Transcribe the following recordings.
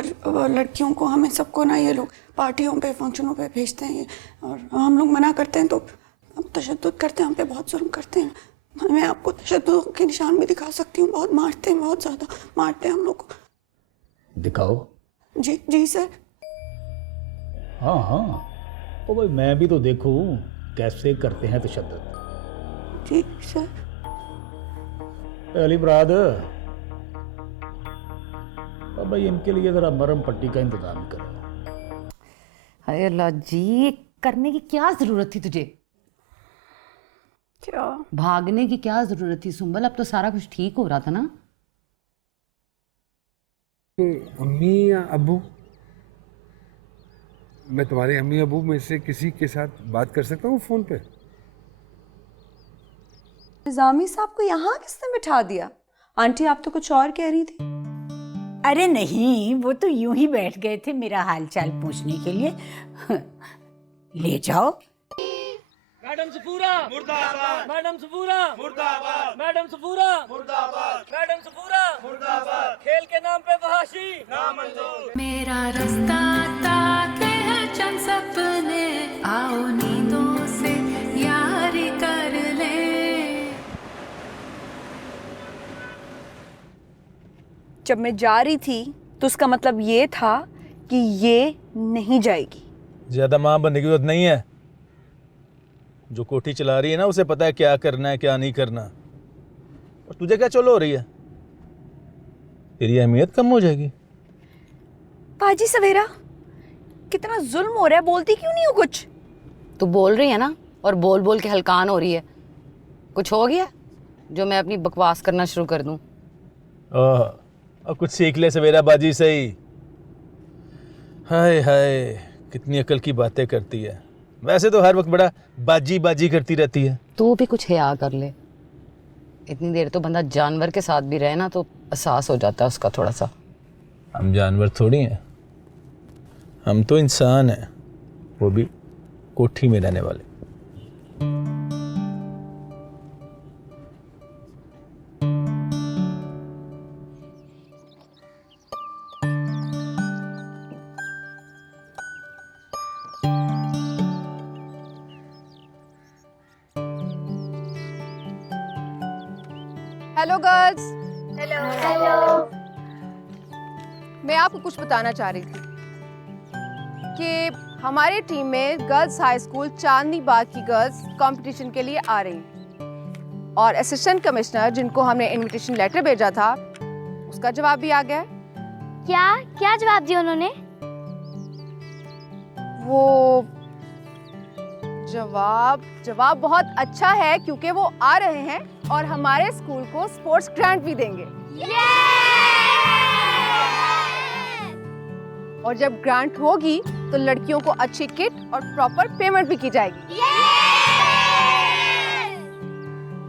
और लड़कियों को, हमें सबको ना ये लोग पार्टियों पे, फंक्शनों पे भेजते हैं और हम लोग मना करते हैं तो तशद्दुद करते हैं, हम पे बहुत जुल्म करते हैं। मैं आपको तशद्दुद के निशान भी दिखा सकती हूँ, बहुत मारते हैं, बहुत ज़्यादा मारते हैं हम लोग को। दिखाओ। जी जी सर। हाँ हाँ, ओ भाई मैं भी तो देखूं कैसे करते हैं तशद्दुद। जी सर। पहली बरात, अब भाई इनके लिए जरा मरहम पट्टी का इंतजाम करो। अरे अल्लाह जी, करने की क्या जरूरत थी तुझे? क्या? भागने की क्या जरूरत थी सुंबल? अब तो सारा कुछ ठीक हो रहा था ना। अम्मी या अबू, मैं तुम्हारे अम्मी अबू में से किसी के साथ बात कर सकता हूँ फोन पे? निजामी साहब को यहाँ किसने बिठा दिया? आंटी आप तो कुछ और कह रही थी। अरे नहीं, वो तो यूं ही बैठ गए थे मेरा हालचाल पूछने के लिए। ले जाओ। मैडम सफूरा मुर्दाबाद, मैडम सफूरा मुर्दाबाद, मैडम सफूरा मुर्दाबाद, मैडम सफूरा मुर्दाबाद। खेल के नाम पे फहाशी नामंजूर। मेरा रास्ता ताके है चंद सपने, आओ नींदों से यारी कर ले। जब मैं जा रही थी तो उसका मतलब ये था कि ये नहीं जाएगी। ज्यादा मां बनने की जरूरत नहीं है। जो कोठी चला रही है ना, उसे पता है क्या करना है क्या नहीं करना। और तुझे क्या चलो हो रही है? तेरी अहमियत कम हो जाएगी। पाजी सवेरा, कितना जुल्म हो रहा है, बोलती क्यों नहीं हो कुछ? तू बोल रही है ना, और बोल बोल के हलकान हो रही है। कुछ हो गया जो मैं अपनी बकवास करना शुरू कर दूं? अब कुछ सीख ले सवेरा बाजी से ही। हाय हाय, कितनी अकल की बातें करती है। वैसे तो हर वक्त बड़ा बाजी बाजी करती रहती है। तू भी कुछ हया कर ले। इतनी देर तो बंदा जानवर के साथ भी रहे ना तो एहसास हो जाता है उसका थोड़ा सा। हम जानवर थोड़ी हैं, हम तो इंसान हैं, वो भी कोठी में रहने वाले। Hello girls. हेलो। मैं आपको कुछ बताना चाह रही थी कि हमारी टीम में गर्ल्स हाई स्कूल चांदनी बाग की गर्ल्स कंपटीशन के लिए आ रही हैं और असिस्टेंट कमिश्नर जिनको हमने इनविटेशन लेटर भेजा था उसका जवाब भी आ गया है। क्या क्या जवाब दिया उन्होंने? वो जवाब बहुत अच्छा है क्योंकि वो आ रहे हैं और हमारे स्कूल को स्पोर्ट्स ग्रांट भी देंगे। और जब ग्रांट होगी तो लड़कियों को अच्छी किट और प्रॉपर पेमेंट भी की जाएगी।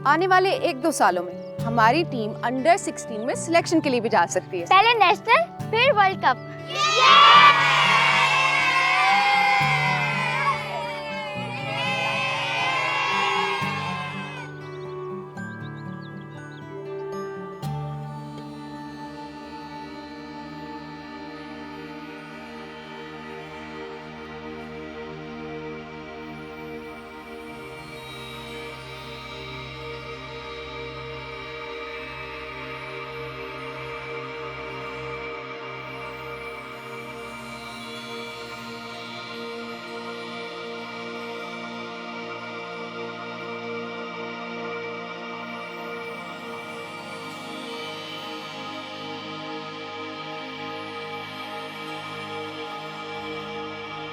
आने वाले 1-2 सालों में हमारी टीम अंडर 16 में सिलेक्शन के लिए भी जा सकती है। पहले नेशनल फिर वर्ल्ड कप।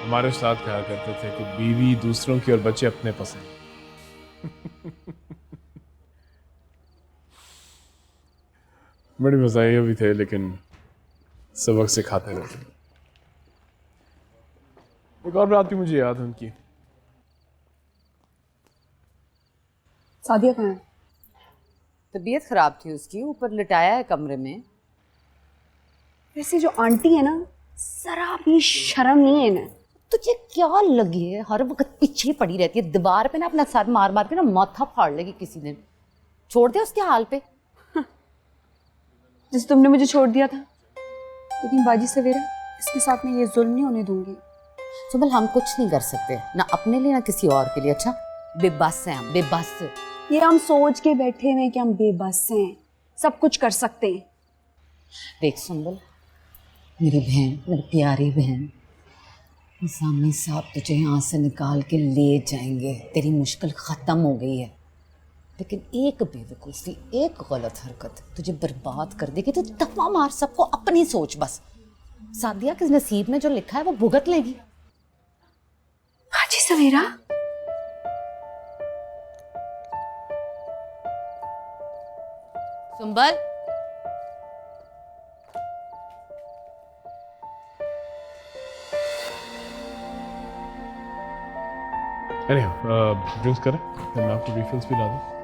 हमारे साथ कहा करते थे कि बीवी दूसरों की और बच्चे अपने पसंद। बड़ी मज़ाहिया भी थे लेकिन सबक सिखाते रहते। एक और बात भी मुझे याद है उनकी। सादिया कहाँ है? तबीयत खराब थी उसकी, ऊपर लिटाया है कमरे में। वैसे जो आंटी है ना, जरा भी शर्म नहीं है इन्हें। तुझे क्या लगी है, हर वक्त पीछे पड़ी रहती है, दीवार पे ना अपना सर मार मार के ना माथा फाड़ लेगी किसी दिन। छोड़ दे उसके हाल पे। जैसे तुमने मुझे छोड़ दिया था। लेकिन बाजी सवेरा, इसके साथ में ये जुल्म नहीं होने दूंगी। सुबल, हम कुछ नहीं कर सकते, ना अपने लिए ना किसी और के लिए। अच्छा, बेबस हैं हम, बेबस। ये हम सोच के बैठे हुए हैं कि हम बेबस हैं, सब कुछ कर सकते हैं। देख सुंबल, मेरी बहन, मेरी प्यारी बहन, सामने साहब तुझे यहाँ से निकाल के ले जाएंगे, तेरी मुश्किल ख़त्म हो गई है। लेकिन एक बेवकूफ़ी, एक गलत हरकत तुझे बर्बाद कर देगी। तो दफा मार सबको, अपनी सोच बस। सादिया के नसीब में जो लिखा है वो भुगत लेगी। बाजी सवेरा, सुंबल, अरे ड्रिंक्स करें, फिर मैं आपको रिफिल्स भी ला दूँ।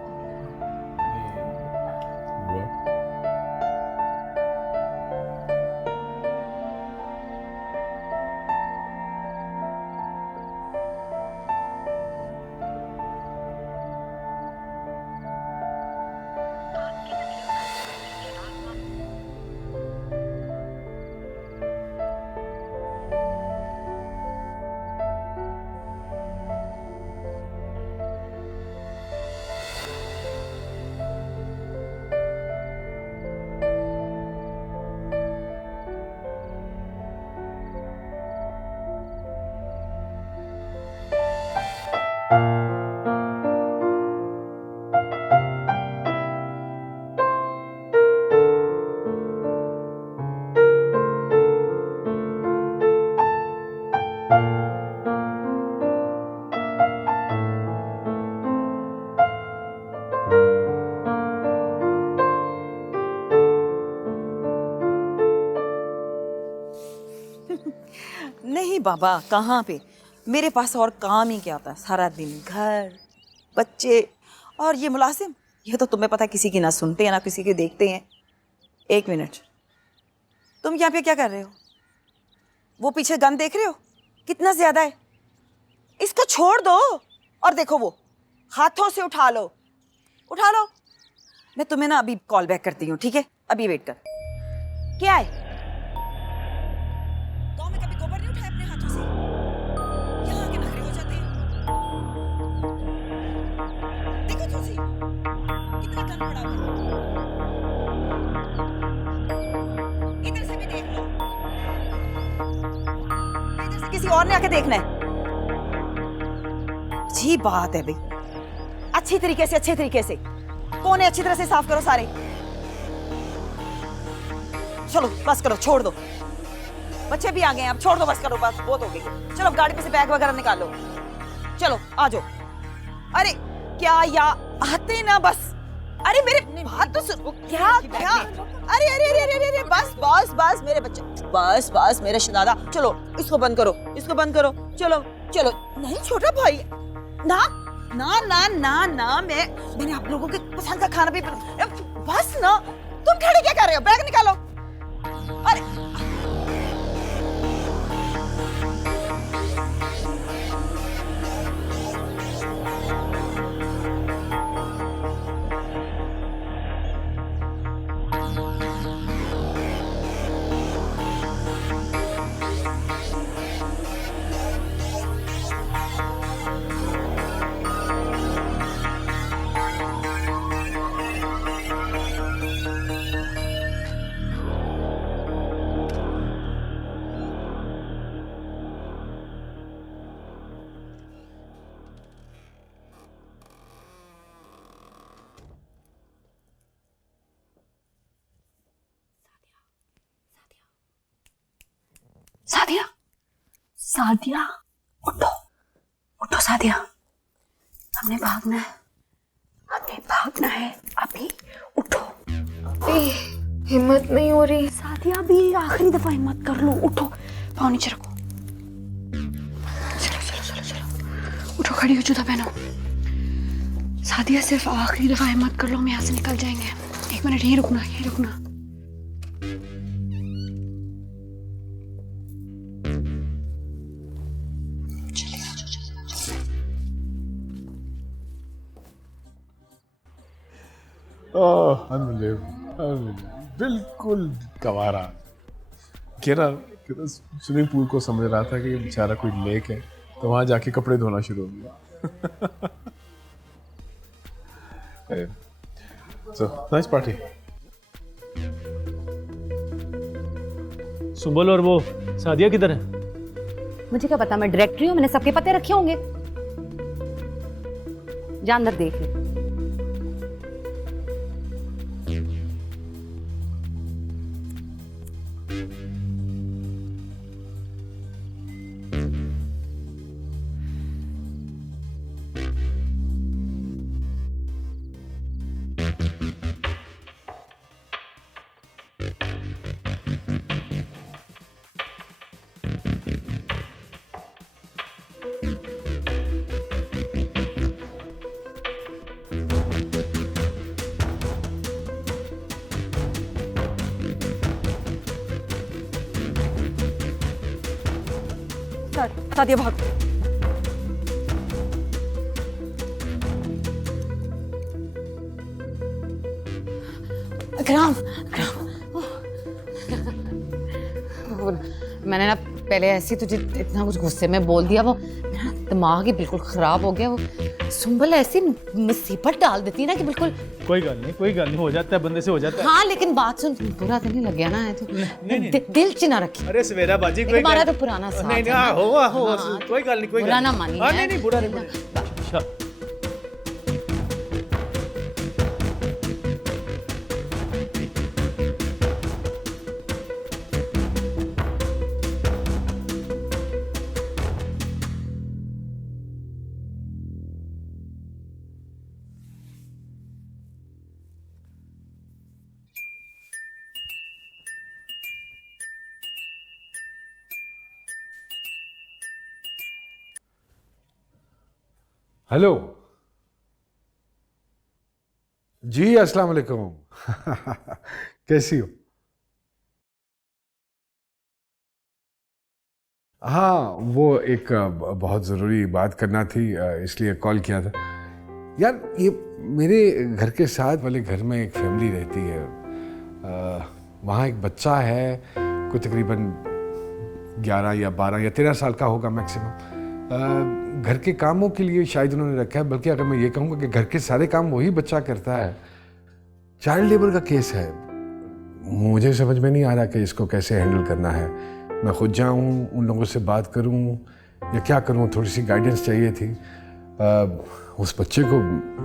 नहीं बाबा, कहाँ पे, मेरे पास और काम ही क्या होता है। सारा दिन घर, बच्चे और ये मुलाजिम, ये तो तुम्हें पता है किसी की ना सुनते हैं ना किसी की देखते हैं। एक मिनट, तुम यहाँ पे क्या कर रहे हो? वो पीछे गन देख रहे हो कितना ज्यादा है? इसको छोड़ दो और देखो वो हाथों से उठा लो, उठा लो। मैं तुम्हें ना अभी कॉल बैक करती हूँ, ठीक है? अभी वेट कर। क्या है? गाँव में कभी गोबर नहीं उठाया अपने हाथों से? यहाँ आके नखरे हो जाते हैं। देखो तो सही, कितना गन पड़ा हुआ है। इधर से भी देख लो, इधर से किसी और ने आके देखना है। अच्छी बात है भाई, अच्छी तरीके से, अच्छे तरीके से कोने अच्छी तरह से साफ करो सारे। चलो बस करो, छोड़ दो, बच्चे भी आ गए हैं, अब छोड़ दो, बस करो, बस बहुत हो गई। चलो गाड़ी में से बैग वगैरह निकालो, चलो आ जाओ। अरे क्या या आते ना बस। अरे मेरे बात तो सुनो, क्या क्या? अरे अरे अरे अरे अरे बस बस बस मेरे बच्चे, बस बस मेरे शहजादा। चलो इसको बंद करो, इसको बंद करो। चलो चलो, नहीं छोटा भाई, ना ना ना ना ना, मैंने आप लोगों के पसंद का खाना भी बस ना। तुम खड़े क्या कर रहे हो? बैग निकालो। अरे सादिया, सादिया, उठो, उठो सादिया, हमने भागना है, हमें भागना है अभी, उठो। हिम्मत नहीं हो रही। सादिया, अभी आखिरी दफा हिम्मत कर लो, उठो, पाँव नीचे रखो। चलो चलो चलो चलो, उठो, खड़ी हो, जूता पहनो। सादिया, सिर्फ आखिरी दफा हिम्मत कर लो, हम यहाँ से निकल जाएंगे। एक मिनट, यहीं रुकना, यहीं रुकना। बिल्कुल गवारा। कह रहा स्विमिंग पूल को समझ रहा था कि ये बेचारा कोई लेक है, तो वहां जाके कपड़े धोना शुरू हो गया। So, nice party. सुंबल और वो सादिया किधर है? मुझे क्या पता, मैं डायरेक्टरी हूँ, मैंने सबके पते रखे होंगे। जा अंदर देख ले। सादिया भाग। ग्राम मैंने ना पहले ऐसे तुझे इतना कुछ गुस्से में बोल दिया, वो मेरा दिमाग ही बिल्कुल खराब हो गया। वो सुंबल ऐसी मुसीबत डाल देती है ना कि बिल्कुल। कोई गल नहीं, हो जाता है, बंदे से हो जाता है। हाँ लेकिन बात सुन, बुरा तो नहीं लग गया ना? है तो दिल च ना रखी। अरे सवेरा बाजी कोई हमारा तो पुराना साथ नहीं, है ना। हो कोई गल नहीं, बुरा ना मानिए। नहीं बुरा नहीं। हेलो जी, अस्सलाम वालेकुम। कैसी हो? हाँ, वो एक बहुत ज़रूरी बात करना थी, इसलिए कॉल किया था। यार ये मेरे घर के साथ वाले घर में एक फैमिली रहती है, वहाँ एक बच्चा है, कोई तकरीबन 11 या 12 या 13 साल का होगा मैक्सिमम। घर के कामों के लिए शायद उन्होंने रखा है, बल्कि अगर मैं ये कहूँगा कि घर के सारे काम वही बच्चा करता है। चाइल्ड लेबर का केस है, मुझे समझ में नहीं आ रहा कि इसको कैसे हैंडल करना है। मैं खुद जाऊँ, उन लोगों से बात करूँ या क्या करूँ? थोड़ी सी गाइडेंस चाहिए थी। उस बच्चे को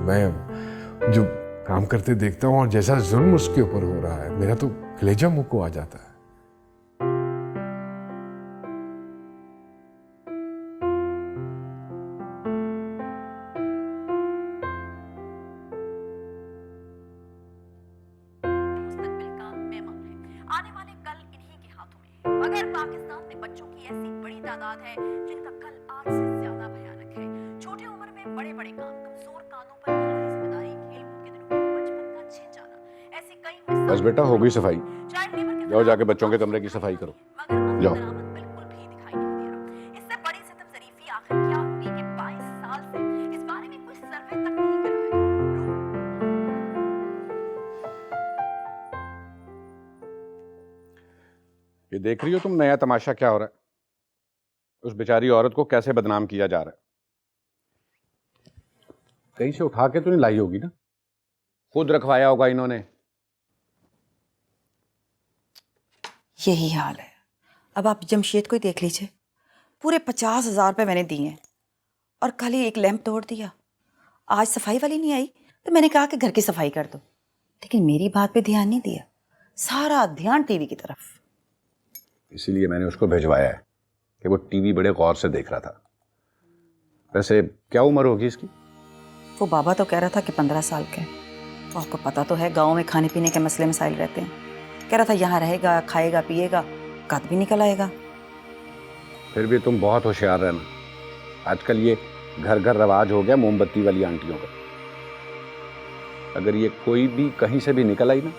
मैं जो काम करते देखता हूँ और जैसा जुल्म उसके ऊपर हो रहा है, मेरा तो कलेजा मुँह को आ जाता है। आने वाले कल इन्हीं के हाथों में। अगर पाकिस्तान में बच्चों की ऐसी बड़ी तादाद है जिनका कल आज से ज्यादा भयानक है। छोटी उम्र में बड़े बड़े काम, कमजोर कानों पर भारी जिम्मेदारी, खेलकूद के दिनों में बचपन का छिन जाना, ऐसी कई बस बेटा हो गई सफाई, जाओ जाके बच्चों के कमरे की सफाई करो, जाओ। बिल्कुल भी दिखाई नहीं दे रहा। इससे बड़ी सितम ज़रीफी आखिर क्या होगी कि 22 साल से इस बारे में कोई सर्वे तक नहीं कराया। ये देख रही हो तुम नया तमाशा क्या हो रहा है? उस बेचारी औरत को कैसे बदनाम किया जा रहा है। कहीं से उठा के तो नहीं लाई होगी ना, खुद रखवाया होगा इन्होंने। यही हाल है। अब आप जमशेद को ही देख लीजिए, पूरे 50,000 रुपये मैंने दिए हैं और कल ही एक लैंप तोड़ दिया। आज सफाई वाली नहीं आई तो मैंने कहा कि घर की सफाई कर दो, लेकिन मेरी बात पे ध्यान नहीं दिया, सारा ध्यान टीवी की तरफ। इसीलिए मैंने उसको भिजवाया है कि वो टीवी बड़े गौर से देख रहा था। वैसे क्या उम्र होगी इसकी? वो बाबा तो कह रहा था कि 15 साल का है। तो आपको पता तो है गांव में खाने पीने के मसले मसाइल रहते हैं। कह रहा था यहाँ रहेगा, खाएगा पिएगा, कद भी निकल आएगा। फिर भी तुम बहुत होशियार रहना, आजकल ये घर घर रवाज हो गया मोमबत्ती वाली आंटियों का। अगर ये कोई भी कहीं से भी निकल आई ना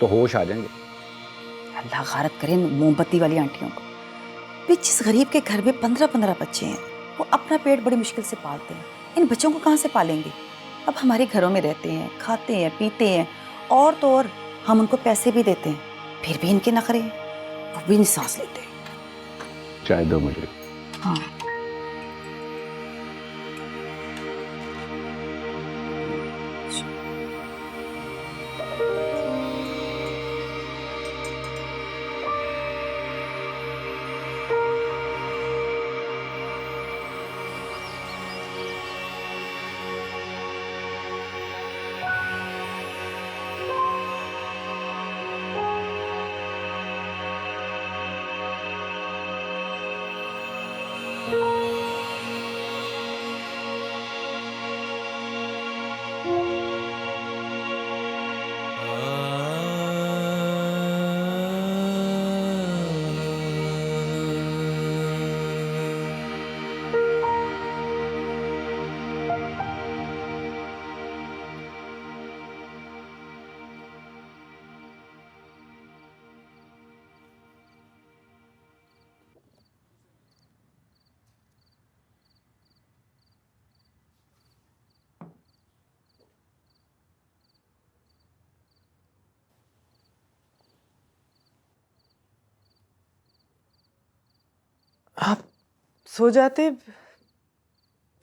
तो होश आ जाएंगे। अल्लाह गारत करे मोमबत्ती वाली आंटियों को। भी जिस गरीब के घर में 15-15 बच्चे हैं, वो अपना पेट बड़ी मुश्किल से पालते हैं, इन बच्चों को कहाँ से पालेंगे? अब हमारे घरों में रहते हैं, खाते हैं, पीते हैं, और तो और हम उनको पैसे भी देते हैं, फिर भी इनके नखरे हैं। वो भी नहीं सांस लेते। चाय दो मुझे। हाँ। आप सो जाते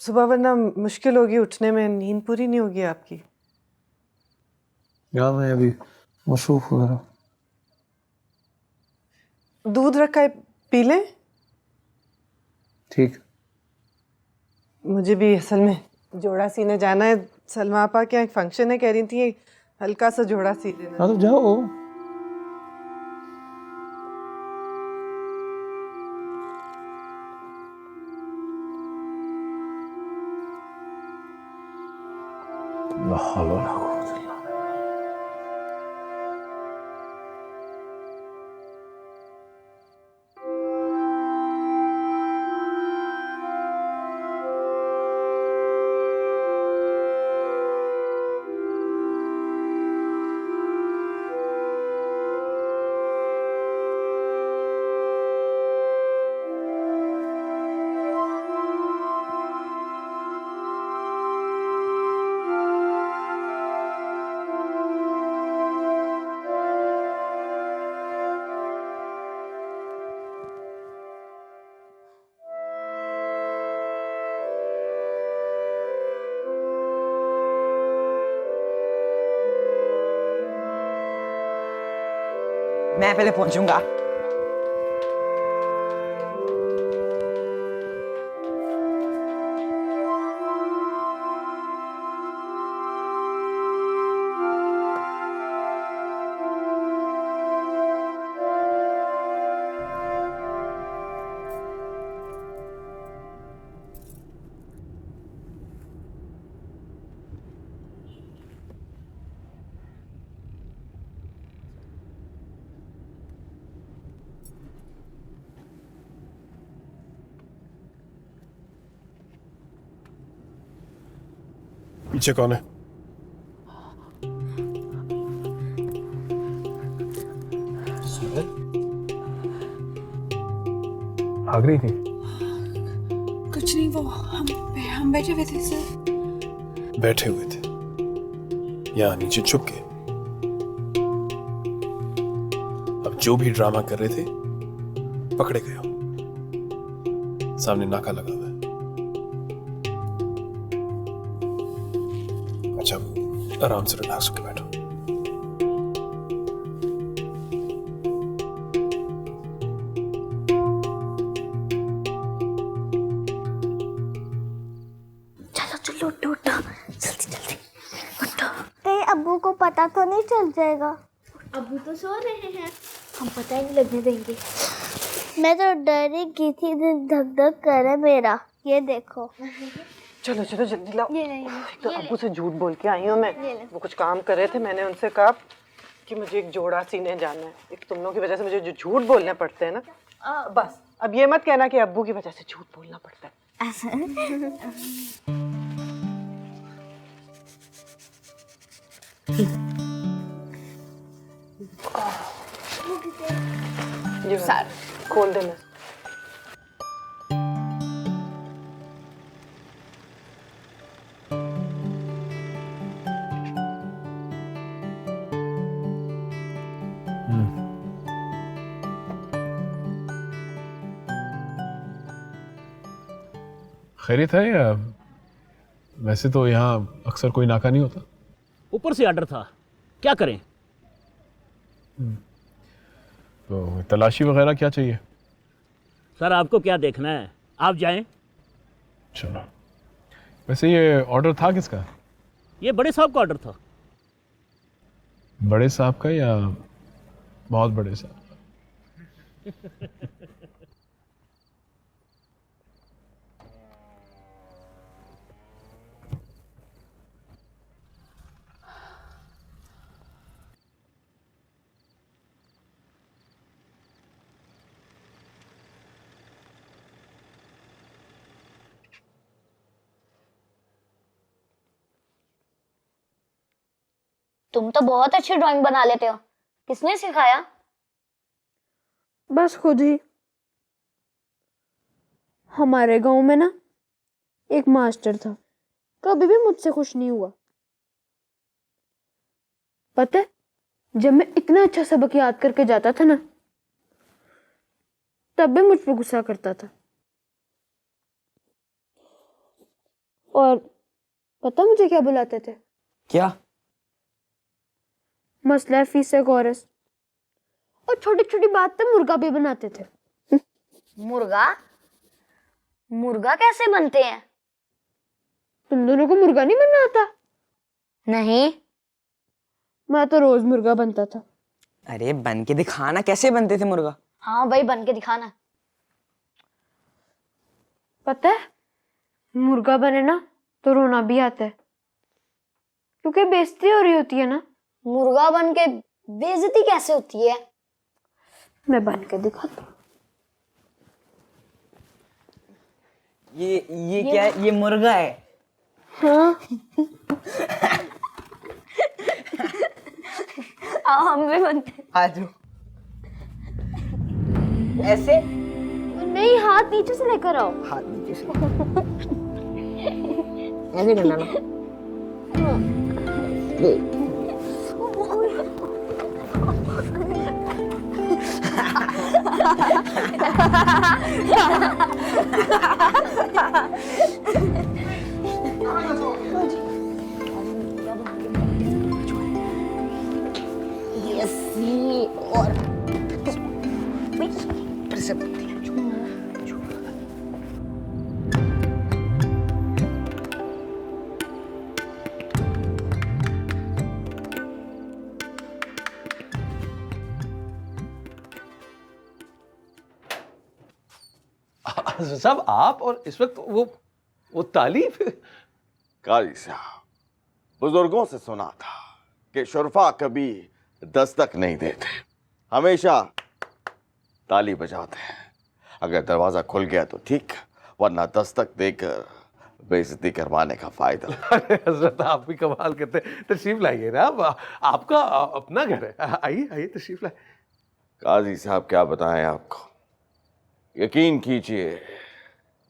सुबह, वरना मुश्किल होगी उठने में, नींद पूरी नहीं होगी आपकी। यार मैं अभी मसरूफ हो रहा। दूध रखा है, पी लें? ठीक। मुझे भी असल में जोड़ा सीने जाना है। सलमा आपा के यहाँ एक फंक्शन है, कह रही थी हल्का सा जोड़ा सी देना। हाँ तो जाओ। ला हौला वला कुव्वता इल्ला बिल्लाह। मैं पहले पहुंचूंगा। पीछे कौन है? भाग रही थी? कुछ नहीं, वो हम बैठे हुए थे सर। बैठे हुए थे यहाँ नीचे छुप के? अब जो भी ड्रामा कर रहे थे पकड़े गए हो। सामने नाका लगा हुआ है। अच्छा, आराम से रिलैक्स होकर बैठो। चलो चलो उठो उठो, जल्दी जल्दी उठो। कहीं अब्बू को पता तो नहीं चल जाएगा? अब्बू तो सो रहे हैं, हम पता ही नहीं लगने देंगे। मैं तो डर ही की थी, दिल धक धक कर रहा है मेरा। ये देखो। चलो चलो जल्दी लाओ। एक तो अब्बू से झूठ बोल के आई हूँ मैं। वो कुछ काम कर रहे थे, मैंने उनसे कहा कि मुझे एक जोड़ा सीने जाना है। एक तुम लोगों की वजह से मुझे जो झूठ बोलने पड़ते हैं ना, बस अब ये मत कहना कि अब्बू की वजह से झूठ बोलना पड़ता है। ये सर खोल देना। खैरियत है या वैसे तो यहाँ अक्सर कोई नाका नहीं होता? ऊपर से ऑर्डर था, क्या करें? तो तलाशी वगैरह क्या चाहिए? सर आपको क्या देखना है, आप जाएं। चलो। वैसे ये ऑर्डर था किसका? ये बड़े साहब का ऑर्डर था। बड़े साहब का या बहुत बड़े साहब का? तुम तो बहुत अच्छी ड्राइंग बना लेते हो, किसने सिखाया? बस खुद ही। हमारे गांव में ना एक मास्टर था, कभी भी मुझसे खुश नहीं हुआ। पता है, जब मैं इतना अच्छा सबक याद करके जाता था ना, तब भी मुझ पर गुस्सा करता था। और पता मुझे क्या बुलाते थे? क्या? मसला फीस कोरस, और छोटी छोटी बात पे मुर्गा भी बनाते थे। मुर्गा? मुर्गा कैसे बनते हैं? तुम दोनों को मुर्गा नहीं बनना आता? नहीं। मैं तो रोज मुर्गा बनता था। अरे बन के दिखाना, कैसे बनते थे मुर्गा? हाँ भाई, बन के दिखाना। पता है, मुर्गा बने ना तो रोना भी आता है, क्योंकि बेइज्जती हो रही होती है ना। मुर्गा बन के बेइज्जती कैसे होती है? मैं बन के दिखाता हूँ। ये क्या है? ये मुर्गा है? हाँ। आओ हम भी बनते। आ जाओ। ऐसे? नहीं, हाथ नीचे से लेकर आओ। हाथ नीचे से। ऐसे करना ना। और साहब आप, और इस वक्त वो तालीफ। काजी साहब, बुजुर्गों से सुना था कि शुरफा कभी दस्तक नहीं देते, हमेशा ताली बजाते हैं। अगर दरवाजा खुल गया तो ठीक, वरना दस्तक देकर बेइज्जती करवाने का फायदा। अरे हजरत, आप भी कमाल करते हैं। तशरीफ लाइए ना, आपका अपना घर है। आइए आइए, तशरीफ लाइए। काजी साहब क्या बताएं आपको, यकीन कीजिए,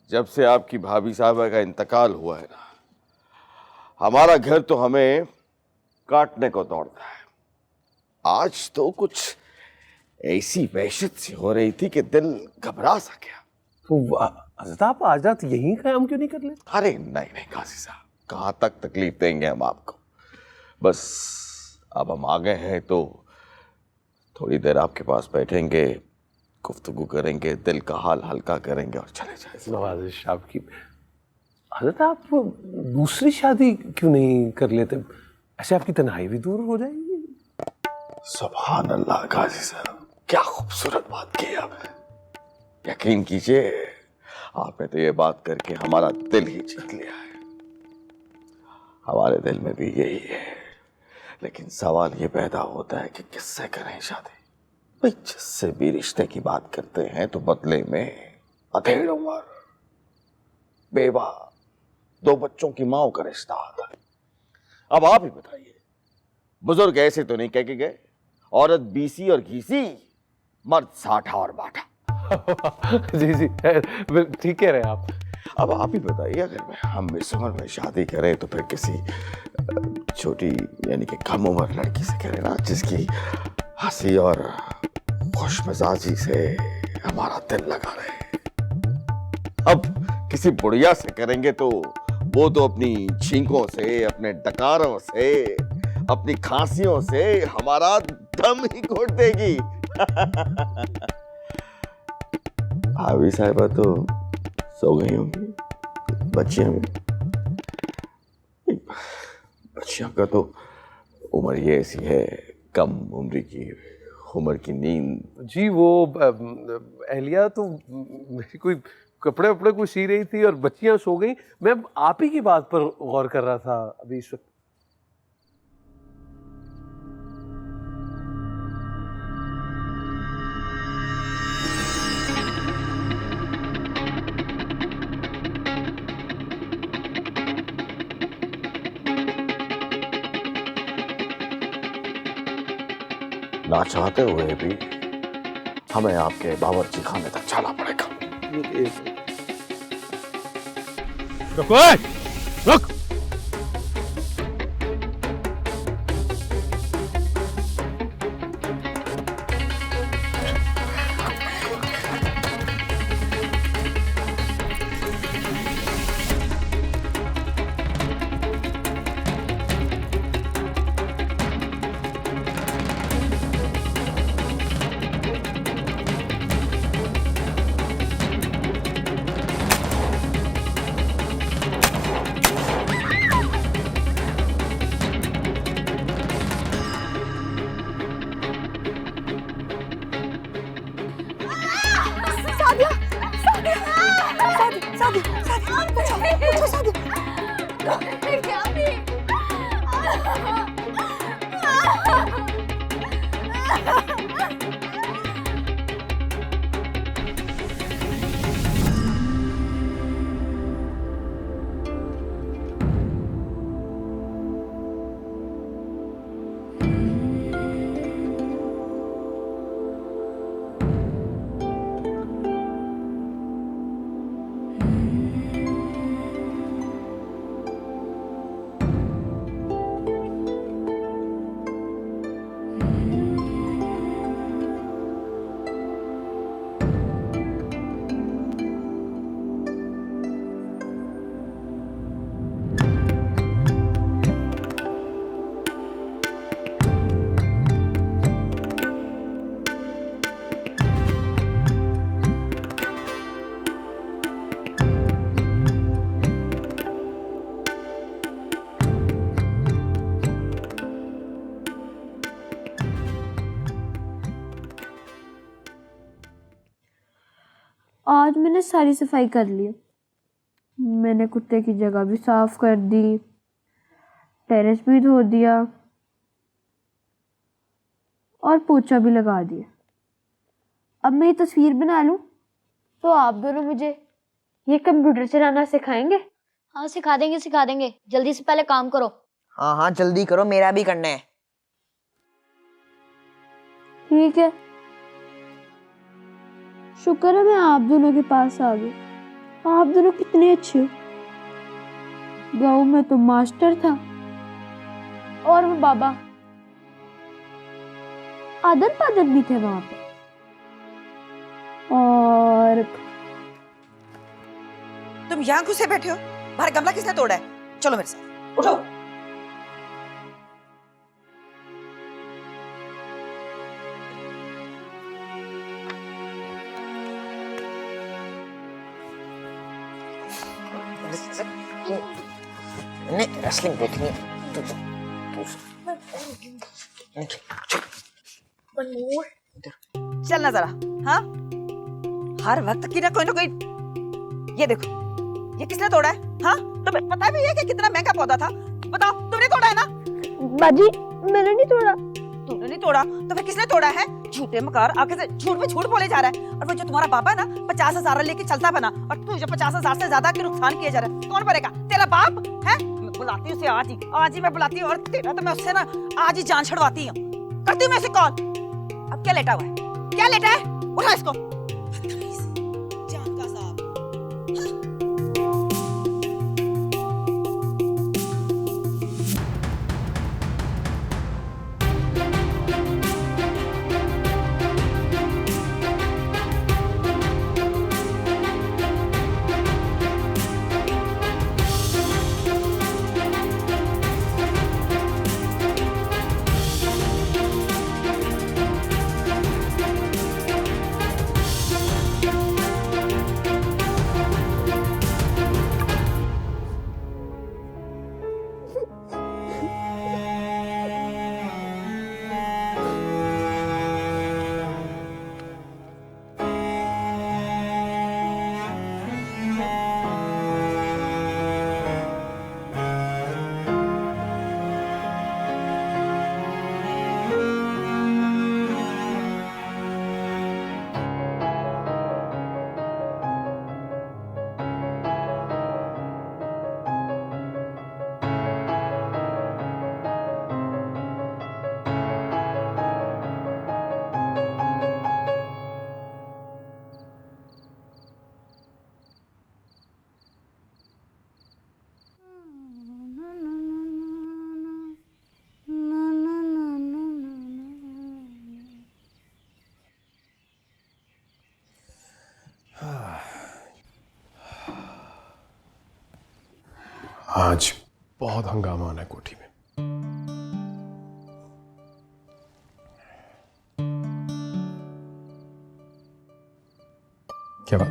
जब से आपकी भाभी साहबा का इंतकाल हुआ है ना, हमारा घर तो हमें काटने को दौड़ता है। आज तो कुछ ऐसी वहशत सी हो रही थी कि दिल घबरा सा गया। तो हजरत, आप आज रात यहीं क़याम क्यों नहीं कर लेते? अरे नहीं नहीं काजी साहब, कहाँ तक तकलीफ देंगे हम आपको। बस अब हम आ गए हैं तो थोड़ी देर आपके पास बैठेंगे, गुफ्तगू करेंगे, दिल का हाल हल्का करेंगे और चले जाएंगे। नवाज़िश आपकी। हजरत, आप दूसरी शादी क्यों नहीं कर लेते? ऐसे आपकी तन्हाई भी दूर हो जाएगी। सुभान अल्लाह काजी साहब, क्या खूबसूरत बात की आपने। यकीन कीजिए, आपने तो ये बात करके हमारा दिल ही जीत लिया है। हमारे दिल में भी यही है, लेकिन सवाल ये पैदा होता है कि किससे करें शादी। भाई, जिससे भी रिश्ते की बात करते हैं तो बदले में अधेड़ उम्र, बेवा, 2 बच्चों की माँ का रिश्ता आता है। अब आप ही बताइए, बुजुर्ग ऐसे तो नहीं कह के गए, औरत बीसी और घीसी, मर्द 60 और बाटा। जी जी, ठीक कह रहे हैं आप। अब आप ही बताइए, अगर हम इस उम्र में शादी करें तो फिर किसी छोटी यानी कि कम उम्र लड़की से करें ना, जिसकी हंसी और खुश मिजाजी से हमारा दिल लगा रहे। अब किसी बुढ़िया से करेंगे तो वो तो अपनी छींकों से, अपने डकारों से, अपनी खांसियों से हमारा दम ही घोट देगी। भाभी साहिबा तो सो गई होंगी, बच्चियां भी। बच्चियों का तो उम्र ये ऐसी है, कम उम्र की उम्र की नींद। जी वो एहलिया तो मेरी कोई कपड़े वपड़े को सी रही थी और बच्चियां सो गई। मैं आप ही की बात पर गौर कर रहा था अभी इस वक्त। ना चाहते हुए भी हमें आपके बावर्ची खाने तक जाना पड़ेगा। रुको, रुक। आज मैंने सारी सफाई कर ली। मैंने कुत्ते की जगह भी साफ कर दी, टेरेस भी धो दिया और पोछा भी लगा दिया। अब मैं ये तस्वीर बना लूं तो आप दोनों मुझे ये कंप्यूटर चलाना सिखाएंगे? हाँ सिखा देंगे। जल्दी से पहले काम करो। हाँ हाँ जल्दी करो, मेरा भी करना है। ठीक है, शुक्र है मैं आप दोनों के पास आ गई। आप दोनों कितने अच्छे हो। गाँव में तो मास्टर था और वो बाबा आदर पादर भी थे वहां पे। और तुम यहाँ घुसे बैठे हो? हमारा गमला किसने तोड़ा है? चलो मेरे साथ, उठो। नहीं रेसलिंग देखनी है। चलना जरा। हाँ हर वक्त की ना कोई ये देखो, ये किसने तोड़ा है? हाँ तुम्हें पता भी है कि कितना महंगा पौधा था? बताओ, तुमने तोड़ा है ना? बाजी मैंने नहीं तोड़ा। तुमने नहीं तोड़ा तो फिर किसने तोड़ा है? झूठे मकार आगे से झूठ पे झूठ बोले जा रहा है। और वो जो तुम्हारा पापा है ना 50,000 लेके चलता बना, और तू जो 50,000 से ज्यादा के नुकसान किए जा रहा है, कौन भरेगा? तेरा बाप है? मैं बुलाती हूँ उसे आज ही मैं बुलाती हूँ। और तेरा तो मैं उससे ना आज ही जान छुड़वाती हूँ। करती हूँ मैं उसे कॉल। अब क्या लेटा हुआ है? क्या लेटा है? उठा इसको। जान का साहब। आज बहुत हंगामा होना है कोठी में। क्या बात?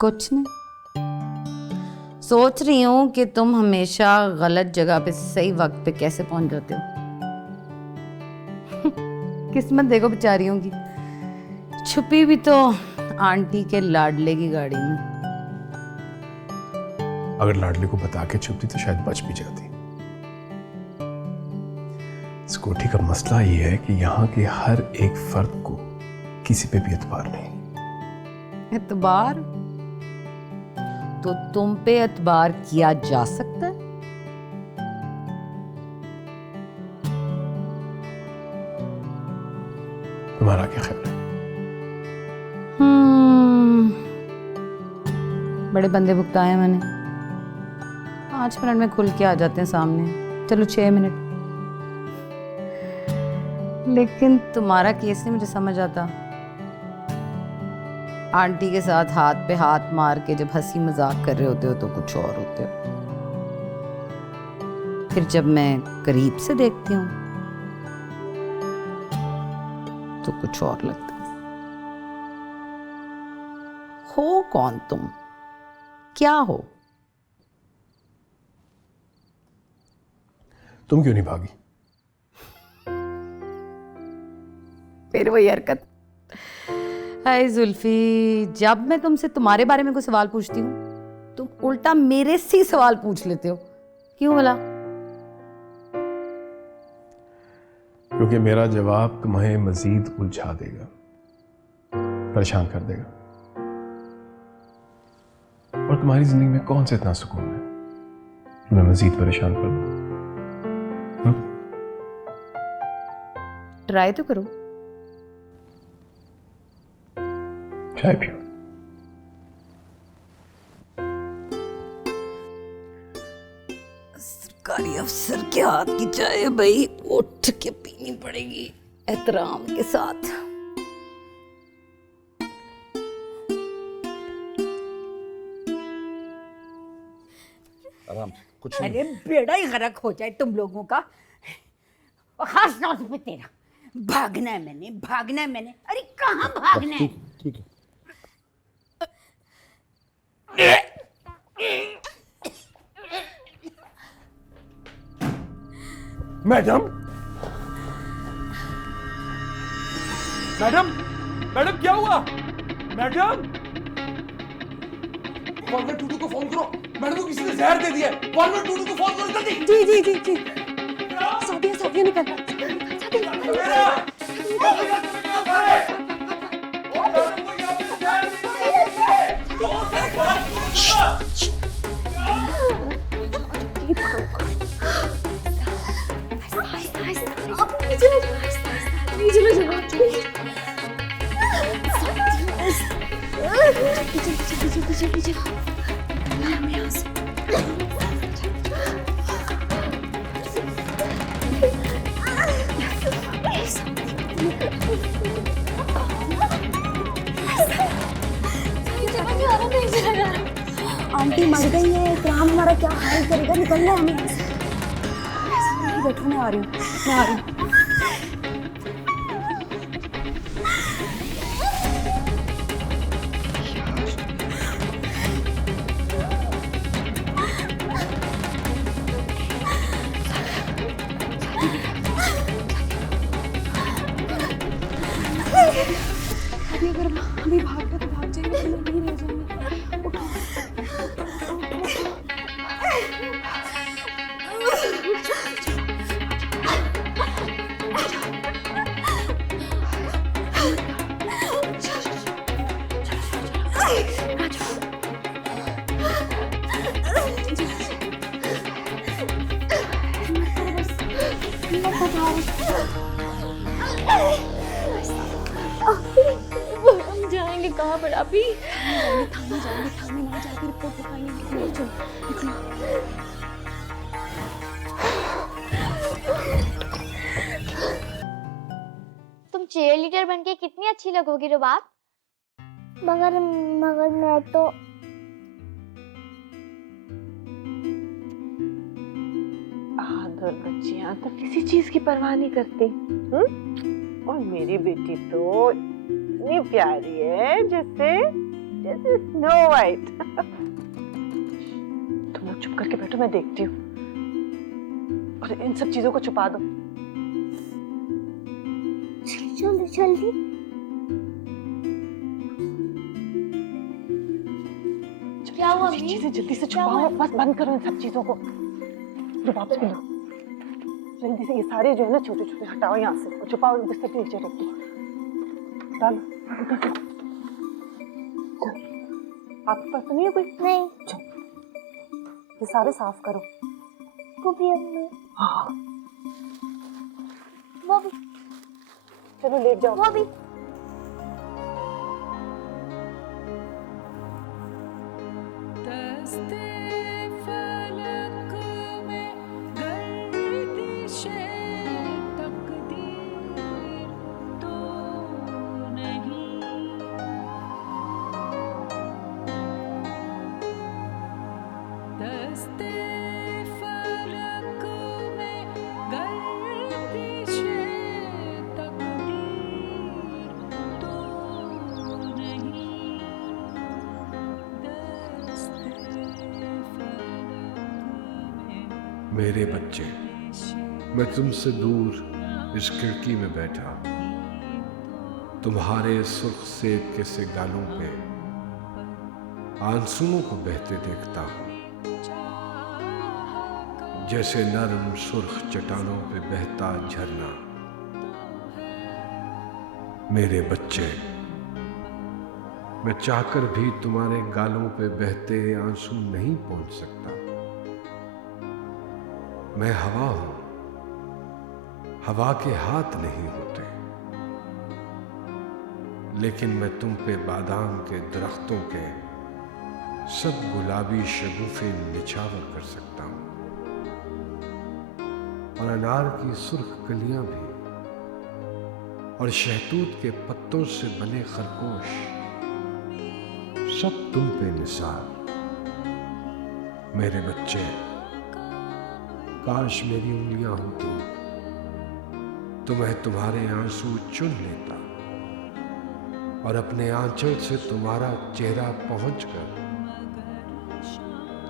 कुछ नहीं, सोच रही हूँ कि तुम हमेशा गलत जगह पे सही वक्त पे कैसे पहुंच जाते हो। किस्मत देखो बेचारियों की, छुपी भी तो आंटी के लाडले की गाड़ी में। अगर लाडले को बता के छुपती तो शायद बच भी जाती। इस कोठी का मसला ये है कि यहाँ के हर एक फर्द को किसी पे भी एतबार नहीं। एतबार? तो तुम पे एतबार किया जा सकता है? तुम्हारा क्या ख्याल है? बड़े बंदे भुगताए हैं मैंने। 5 मिनट में खुल के आ जाते हैं सामने, चलो 6 मिनट। लेकिन तुम्हारा केस नहीं मुझे समझ आता। आंटी के साथ हाथ पे हाथ मार के जब हंसी मजाक कर रहे होते हो तो कुछ और होते हो, फिर जब मैं करीब से देखती हूँ तो कुछ और लगता है। हो कौन तुम? क्या हो? तुम क्यों नहीं भागी? फिर वही हरकत। हाय जुल्फी, जब मैं तुमसे तुम्हारे बारे में कोई सवाल पूछती हूँ तुम उल्टा मेरे से ही सवाल पूछ लेते हो। क्यों भला? क्योंकि मेरा जवाब तुम्हें मजीद उलझा देगा, परेशान कर देगा। और तुम्हारी जिंदगी में कौन सा इतना सुकून है कि मैं मजीद परेशान कर दूं? ट्राई तो करो। चाय पियो। सरकारी अफसर के हाथ की चाय भाई उठ के पीनी पड़ेगी एहतराम के साथ। आराम से, कुछ नहीं। अरे बेड़ा ही गरक हो जाए तुम लोगों का, और खास तौर पे तेरा। भागना है मैंने, भागना है मैंने। अरे कहाँ भागना है? ठीक है। मैडम, मैडम, मैडम क्या हुआ? मैडम, 112 को फोन करो। मैडम को किसी ने जहर दे दिया है। 112 को फोन करो जल्दी। जी जी जी जी। सादिया सादिया निकल। आंटी मर गई है, इकराम हमारा क्या हाल करेगा? निकलना है हमें यहाँ से। बैठो, मैं आ रही हूँ, मैं आ रही हूँ। अगर अभी भाग गए तो भाग जाएंगे, नहीं रह जाएंगे। उठो। हम जाएंगे कहाँ पर अभी? थाने जाएंगे, थाने ना जाके रिपोर्ट लिखाएंगे। चलो तुम चीयर लीडर बन के कितनी अच्छी लगोगी रुबाब। मगर मैं तो बहादुर बच्चियां तो किसी चीज की परवाह नहीं करती। और मेरी बेटी तो इतनी प्यारी है जैसे जैसे स्नो वाइट। तुम लोग चुप करके बैठो, मैं देखती हूँ। और इन सब चीजों को छुपा दो। जल्दी जल्दी। क्या हुआ? चीजें जल्दी से छुपाओ, बस बंद करो इन सब चीजों को। रुबाब पी लो जल्दी से। ये सारे जो है ना छोटे छोटे हटाओ यहाँ से और छुपाओ, बिस्तर के नीचे रख दो। डालो। आपके पास तो नहीं है कोई? नहीं। ये सारे साफ करो। वो भी अम्मी। हाँ वो भी। चलो लेट जाओ। वो भी। मेरे बच्चे, मैं तुमसे दूर इस खिड़की में बैठा तुम्हारे सुर्ख सेब के से गालों पे आंसुओं को बहते देखता हूं, जैसे नरम सुर्ख चट्टानों पे बहता झरना। मेरे बच्चे, मैं चाहकर भी तुम्हारे गालों पे बहते आंसू नहीं पहुंच सकता। मैं हवा हूं, हवा के हाथ नहीं होते, लेकिन मैं तुम पे बादाम के दरख्तों के सब गुलाबी शगुफे निछावर कर सकता हूं, और अनार की सुर्ख कलियां भी, और शहतूत के पत्तों से बने खरगोश, सब तुम पे निसार। मेरे बच्चे, काश मेरी उंगलियां होती तो मैं तुम्हारे आंसू चुन लेता और अपने आंचल से तुम्हारा चेहरा पहुंचकर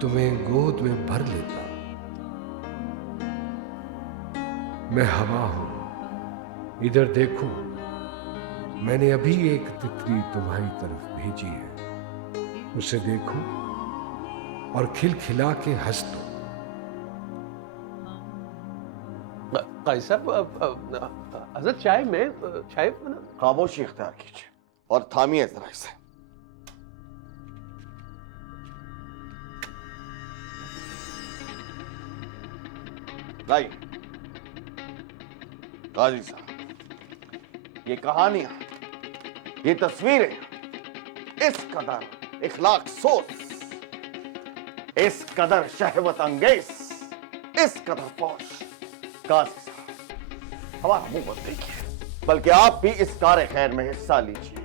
तुम्हें गोद में भर लेता। मैं हवा हूं, इधर देखो, मैंने अभी एक तितली तुम्हारी तरफ भेजी है, उसे देखो और खिलखिला के हंस दो। काजी साहब, हजरत चाय में चाय खामोशी इख्तियार कीजिए और थामिए जरा इसे। लाइए काजी साहब, ये कहानियां, ये तस्वीरें इस कदर इखलाक सोच, इस कदर शहवत अंगेज, इस कदर पौश। काजी साहब, हमारा मुंह मत देखिए, बल्कि आप भी इस कार्य खैर में हिस्सा लीजिए।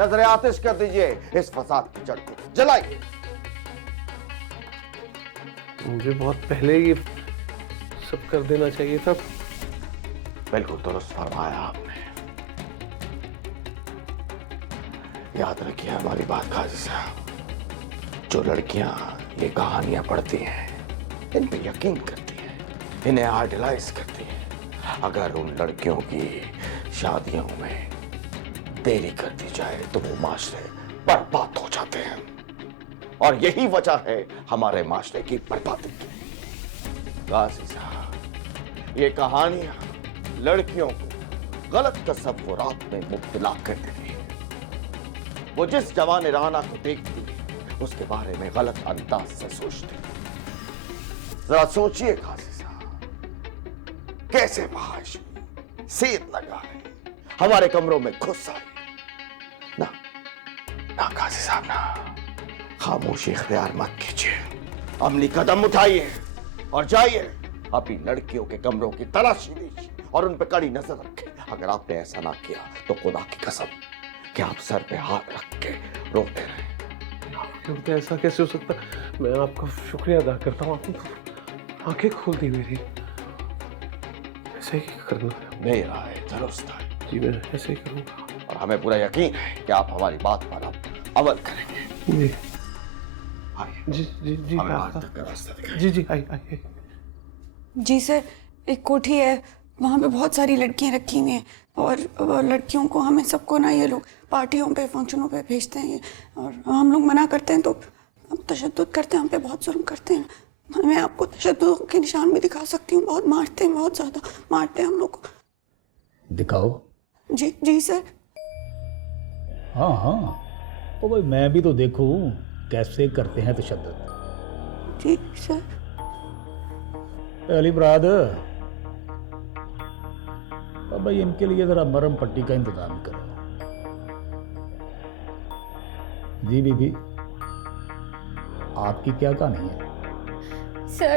नजर आतिश कर दीजिए इस फसाद की जड़ को, जलाइए। मुझे बहुत पहले ये सब कर देना चाहिए था। बिल्कुल दुरुस्त फरमाया आपने। याद रखिए हमारी बात काजी साहब, जो लड़कियां ये कहानियां पढ़ती हैं, इन पे यकीन करती हैं, इन्हें आइडलाइज करती हैं, अगर उन लड़कियों की शादियों में देरी कर दी जाए तो वो माशरे बर्बाद हो जाते हैं, और यही वजह है हमारे माशरे की बर्बादी की। गाजी साहब, ये कहानियां लड़कियों को गलत तसव्वुरात में मुब्तला कर देती है। वो जिस जवान राना को देखती है उसके बारे में गलत अंदाज से सोचती है। जरा सोचिए गाजी साहब, कैसे महाश सेध लगा है, हमारे कमरों में घुस आई। ना ना गाजी साहब, ना, खामोशी इख्तियार मत कीजिए, अमली कदम उठाइए और जाइए अपनी लड़कियों के कमरों की तलाशी लीजिए और उन पर कड़ी नजर रखें। अगर आपने ऐसा ना किया तो खुदा की कसम कि आप सर पे हाथ रख के रोते रहे। तो ऐसा कैसे हो सकता? मैं आपका शुक्रिया अदा करता हूँ, आपने तो आंखें खोल दी मेरी। ऐसे ही करना है। मेरा है, दुरुस्त है। जी मैं ऐसे ही करूँगा। और हमें पूरा यकीन है कि आप हमारी बात पर अब अमल करेंगे। जी जी जी जी हमें बाहर तक का रास्ता दिखाइए। जी जी आइए। जी सर, एक कोठी है, वहाँ पे बहुत सारी लड़कियाँ रखी हुई हैं और लड़कियों को हमें सबको ना ये लोग पार्टियों पे फंक्शनों पे भेजते हैं और हम लोग मना करते हैं तो हम तशद्दुद करते हैं, हम पे बहुत जुल्म करते हैं। मैं आपको तशद्दुद के निशान भी दिखा सकती हूँ, बहुत मारते हैं, बहुत ज़्यादा मारते हैं हम लोग को। दिखाओ। जी जी सर। हाँ हाँ, ओ भाई मैं भी तो देखूं कैसे करते हैं तशद्दुद। जी सर। पहली बरात, अब भाई इनके लिए जरा मरहम पट्टी का इंतजाम करो। जी बीबी, आपकी क्या कहानी है? सर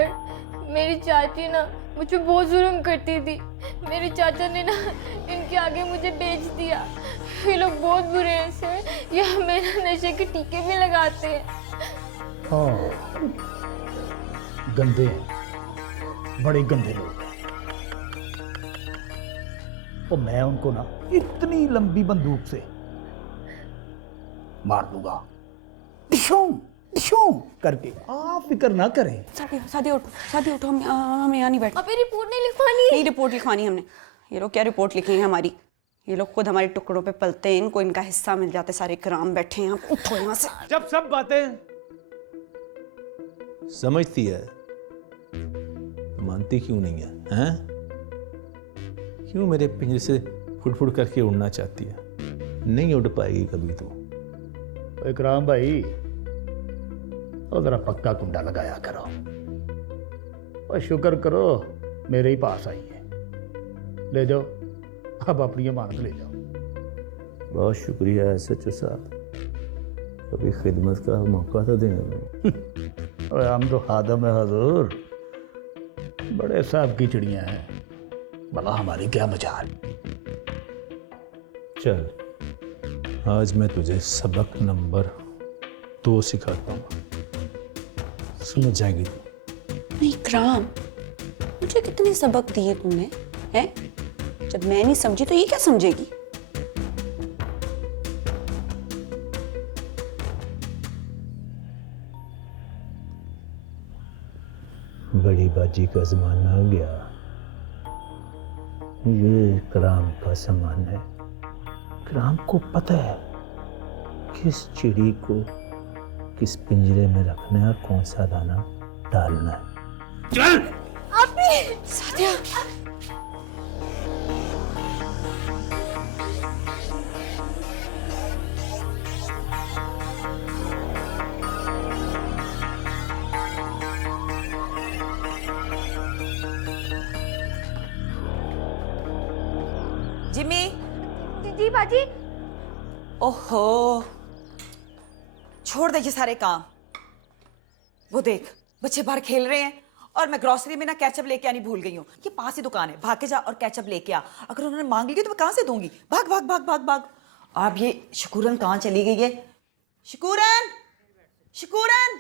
मेरी चाची ना मुझ पे बहुत जुल्म करती थी। मेरे चाचा ने ना इनके आगे मुझे बेच दिया। ये लोग बहुत बुरे हैं सर, ये हमें ना नशे के टीके भी लगाते हैं। हाँ, गंदे हैं, बड़े गंदे लोग। तो मैं उनको ना इतनी लंबी बंदूक से मार दूंगा, डिशों डिशों करके। आप फिक्र ना करें। शादी उठो, हमें यहाँ नहीं बैठ। अबे रिपोर्ट नहीं लिखवानी? नहीं रिपोर्ट लिखवानी हमने। ये लोग क्या रिपोर्ट लिखेंगे हमारी? ये लोग खुद हमारे टुकड़ों पे पलते हैं, इनको इनका हिस्सा मिल जाता है। सारे कराम बैठे हैं, आप उठो यहाँ से। जब सब बातें समझती है तो मानती क्यों नहीं है, हैं? क्यों मेरे पिंजरे से फुट करके उड़ना चाहती है? नहीं उड़ पाएगी कभी तो। इकराम भाई, और जरा पक्का कुंडा लगाया करो और शुक्र करो मेरे ही पास आई है। ले जाओ, अब अपनी अमानत ले जाओ। बहुत शुक्रिया एसएचओ साहब, कभी खिदमत का मौका तो देंगे। और हम तो खादम है हजूर, बड़े साहब की चिड़ियाँ हैं, भला हमारी क्या मजाल। चल आज मैं तुझे सबक नंबर 2 सिखाता हूँ, समझ जाएगी तू। नहीं इकराम, मुझे कितने सबक दिए तुमने हैं? जब मैं नहीं समझी तो ये क्या समझेगी? बड़ी बाजी का जमाना आ गया, ये इकराम का सामान है। इकराम को पता है किस चिड़ी को किस पिंजरे में रखना है और कौन सा दाना डालना है। चल अबे सादिया, जिमी। जी बाजी। ओहो, छोड़ दे ये सारे काम। वो देख बच्चे बाहर खेल रहे हैं और मैं ग्रोसरी में ना केचप लेके आनी भूल गई हूँ। ये पास ही दुकान है, भाग के जा और केचप लेके आ। अगर उन्होंने मांग ली तो मैं कहाँ से दूंगी? भाग भाग भाग भाग भाग। अब ये शकूरन कहाँ चली गई है? शकूरन, शकूरन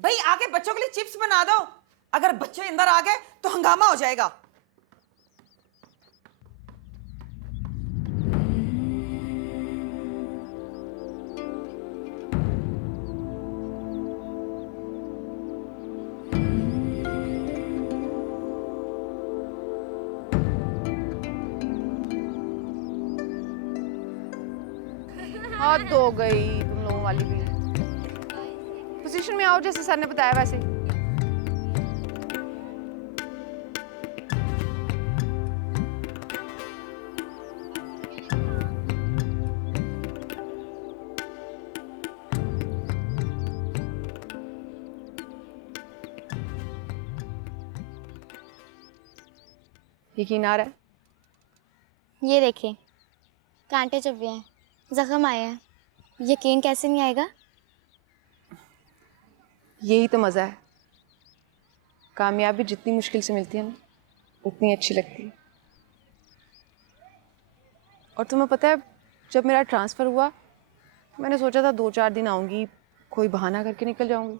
भाई आके बच्चों के लिए चिप्स बना दो। अगर बच्चे अंदर आ गए तो हंगामा हो जाएगा। हद हो गई तुम लोगों वाली भी। पोजीशन में आओ जैसे सर ने बताया वैसे ही। यकीन आ रहा है? ये देखिए कांटे चुभ गए हैं, जख्म आए हैं, यकीन कैसे नहीं आएगा? यही तो मज़ा है। कामयाबी जितनी मुश्किल से मिलती है ना, उतनी अच्छी लगती है। और तुम्हें पता है जब मेरा ट्रांसफ़र हुआ मैंने सोचा था 2-4 दिन आऊँगी, कोई बहाना करके निकल जाऊँगी,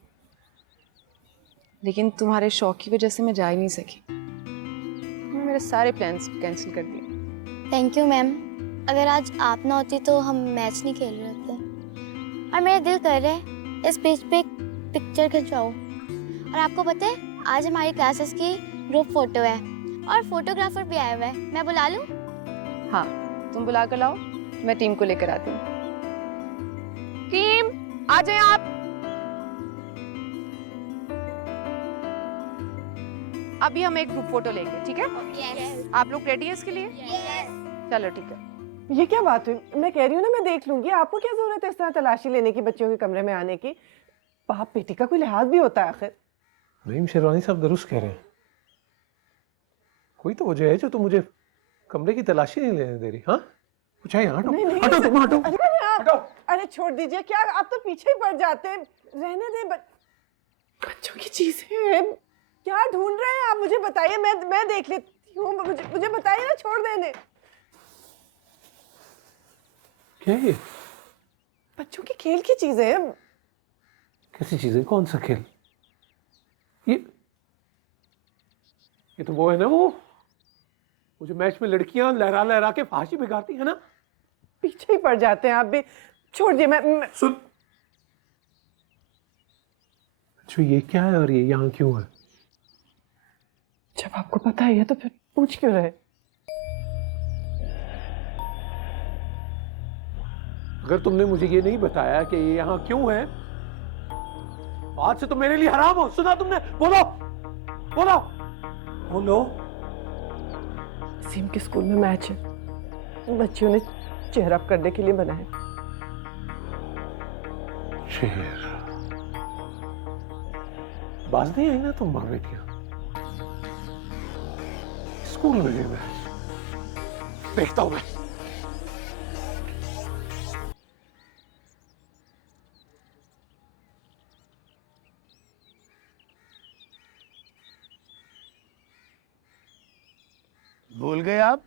लेकिन तुम्हारे शौक की वजह से मैं जा ही नहीं सकी। तुमने मेरे सारे प्लान्स कैंसिल कर दिए। थैंक यू मैम, अगर आज आप ना होती तो हम मैच नहीं खेल रहे होते। और मेरा दिल कर रहा है इस पेज पे एक पिक्चर खिंचवाओ। और आपको पता है आज हमारी क्लासेस की ग्रुप फोटो है और फोटोग्राफर भी आया हुआ है, मैं बुला लूँ? हाँ, तुम बुला कर लाओ, मैं टीम को लेकर आती हूँ। टीम आ जाए आप। अभी हम एक ग्रुप फोटो लेंगे, ठीक है? yes. आप लोग रेडी है इसके लिए? yes. चलो ठीक है। ये क्या बात हुई? मैं कह रही हूँ ना मैं देख लूंगी, आपको क्या जरूरत है इस तरह तलाशी लेने की, बच्चों के कमरे में आने की? बाप बेटी का कोई लिहाज भी होता है आखिर। रहीम शेरवानी साहब दुरुस्त कह रहे हैं, कोई तो वजह है जो तुम मुझे कमरे की तलाशी नहीं लेने दे रही। हाँ कुछ है यहाँ? हटो तुम, हटो। अरे छोड़ दीजिए, क्या आप तो पीछे ही पड़ जाते हैं, रहने दें। बच्चों की चीजें क्या ढूंढ रहे हैं आप? मुझे बताइए, मैं देख लेती हूँ। मुझे बताइए ना, छोड़ देने। क्या है ये? बच्चों की खेल की चीजें हैं। कैसी चीजें? कौन सा खेल? ये तो वो है ना, वो जो मैच में लड़कियां लहरा लहरा के फांसी बिगाड़ती है ना। पीछे ही पड़ जाते हैं आप भी, छोड़ दिए। मैं सुन, अच्छा ये क्या है और ये यहाँ क्यों है? जब आपको पता है तो फिर पूछ क्यों रहे? अगर तुमने मुझे ये नहीं बताया कि ये यहाँ क्यों है, आज से तो मेरे लिए हराम हो। सुना तुमने? बोलो बोलो बोलो। वसीम के स्कूल में मैच है, बच्चियों ने चेयर अप करने के लिए बनाया। चेयर बाज नहीं आई ना तुम माँ बेटियां? स्कूल में है मैच, देखता हूं मैं। भूल गए आप?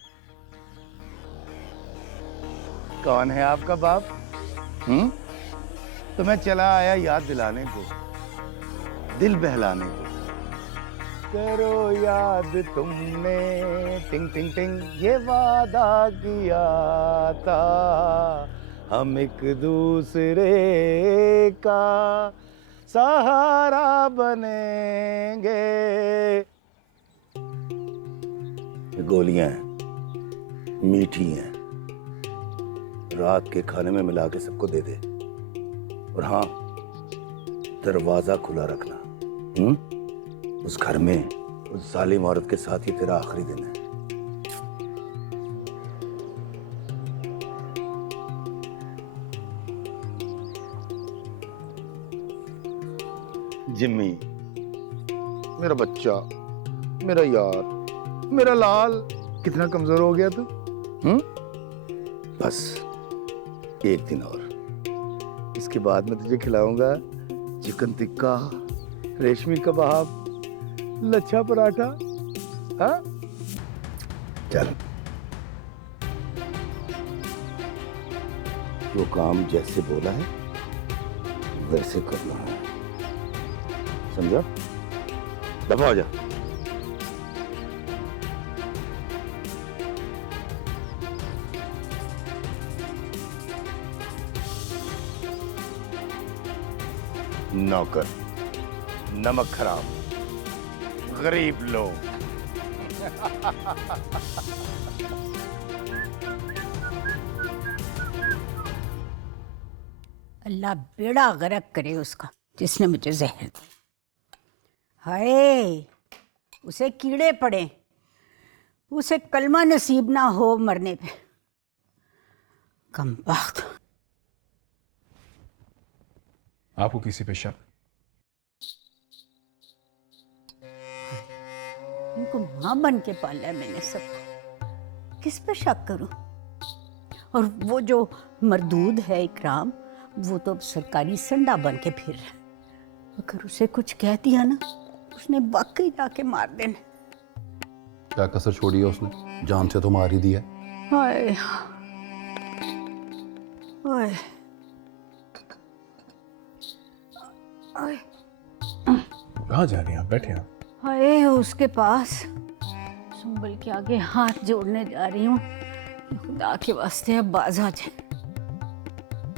कौन है आपका बाप? तो मैं चला आया याद दिलाने को, दिल बहलाने को। करो याद तुमने टिंग टिंग टिंग ये वादा किया था, हम एक दूसरे का सहारा बनेंगे। गोलियां हैं, मीठी हैं, रात के खाने में मिला के सबको दे दे। और हाँ, दरवाजा खुला रखना। उस घर में उस जालिम औरत के साथ ही तेरा आखिरी दिन है। जिम्मी, मेरा बच्चा, मेरा यार, मेरा लाल, कितना कमजोर हो गया तू। बस एक दिन और, इसके बाद मैं तुझे खिलाऊंगा चिकन टिक्का, रेशमी कबाब, लच्छा पराठा। हाँ चल, जो काम जैसे बोला है वैसे करना है, समझा? दफा हो जा। नौकर, नमक खराब, गरीब लोग। अल्लाह बेड़ा गर्क करे उसका जिसने मुझे जहर दी। हाय, उसे कीड़े पड़े, उसे कलमा नसीब ना हो मरने पे। कमबख्त। आपको किसी पे शक? इनको मां बन के पाला है मैंने सबको, किस पे शक करूं? और वो जो मरदूद है इकराम, वो तो सरकारी संडा बन के फिर रहा है। अगर उसे कुछ कह दिया ना, उसने वाकई जाके मार देना। क्या कसर छोड़ी है उसने? जान से तो मार ही दिया। हाय, ओए ओए कहाँ जा रही हैं आप? बैठे आप। हाय उसके पास सुंबल के आगे हाथ जोड़ने जा रही हूँ। खुदा के वास्ते अब बाज आ जाए।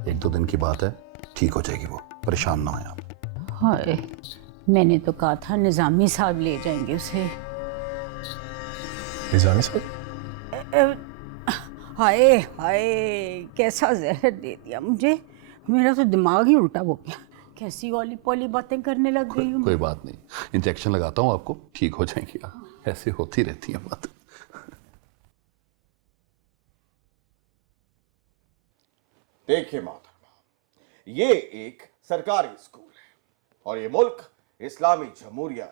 1-2 दिन की बात है, ठीक हो जाएगी वो, परेशान ना हों आप। हाय मैंने तो कहा था निजामी साहब ले जाएंगे उसे। निजामी साहब? हाय हाय कैसा जहर दे दिया मुझे, मेरा तो दिमाग ही उल्टा हो गया। कैसी ओली पोली बातें करने लग गई हूँ। कोई बात नहीं, इंजेक्शन लगाता हूँ आपको, ठीक हो जाएंगी आप। ऐसे होती रहती है बात। देखिए मोहतरमा, ये एक सरकारी स्कूल है और ये मुल्क इस्लामी जमहूरिया है।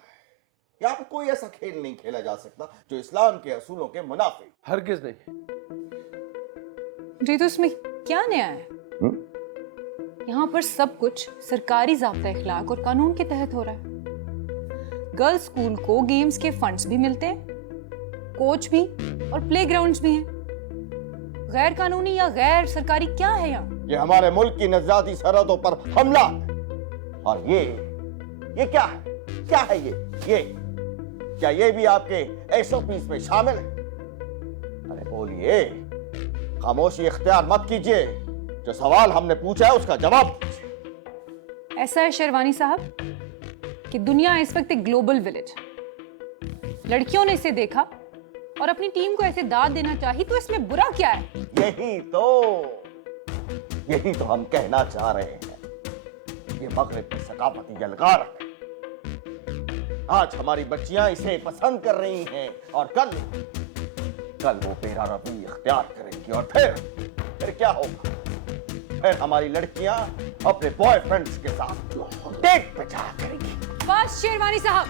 यहाँ पे कोई ऐसा खेल नहीं खेला जा सकता जो इस्लाम के असूलों के मुनाफिक। हरगिज नहीं। जी तो इसमें क्या नया है? यहाँ पर सब कुछ सरकारी ज़ाब्ता इखलाक और कानून के तहत हो रहा है। गर्ल्स स्कूल को गेम्स के फंड्स भी मिलते हैं, कोच भी और प्लेग्राउंड्स भी हैं। गैर कानूनी या गैर सरकारी क्या है यहाँ? ये हमारे मुल्क की नजराती सरहदों पर हमला है। और ये क्या है? क्या है ये? क्या ये भी आपके SOPs में शामिल है? अरे बोलिए, खामोशी इख्तियार मत कीजिए। जो सवाल हमने पूछा है उसका जवाब दीजिए। ऐसा है शेरवानी साहब कि दुनिया इस वक्त एक ग्लोबल विलेज है। लड़कियों ने इसे देखा और अपनी टीम को ऐसे दाद देना चाहिए, तो इसमें बुरा क्या है? यही तो हम कहना चाह रहे हैं। ये मगरिब की सकाफती यलगार है। आज हमारी बच्चियां इसे पसंद कर रही हैं और कल वो बेरा रवि इख्तियार करेंगी और फिर क्या होगा? फिर हमारी लड़कियां अपने बॉयफ्रेंड्स के साथ डेट पे जाया करेंगी। बस शेरवानी साहब,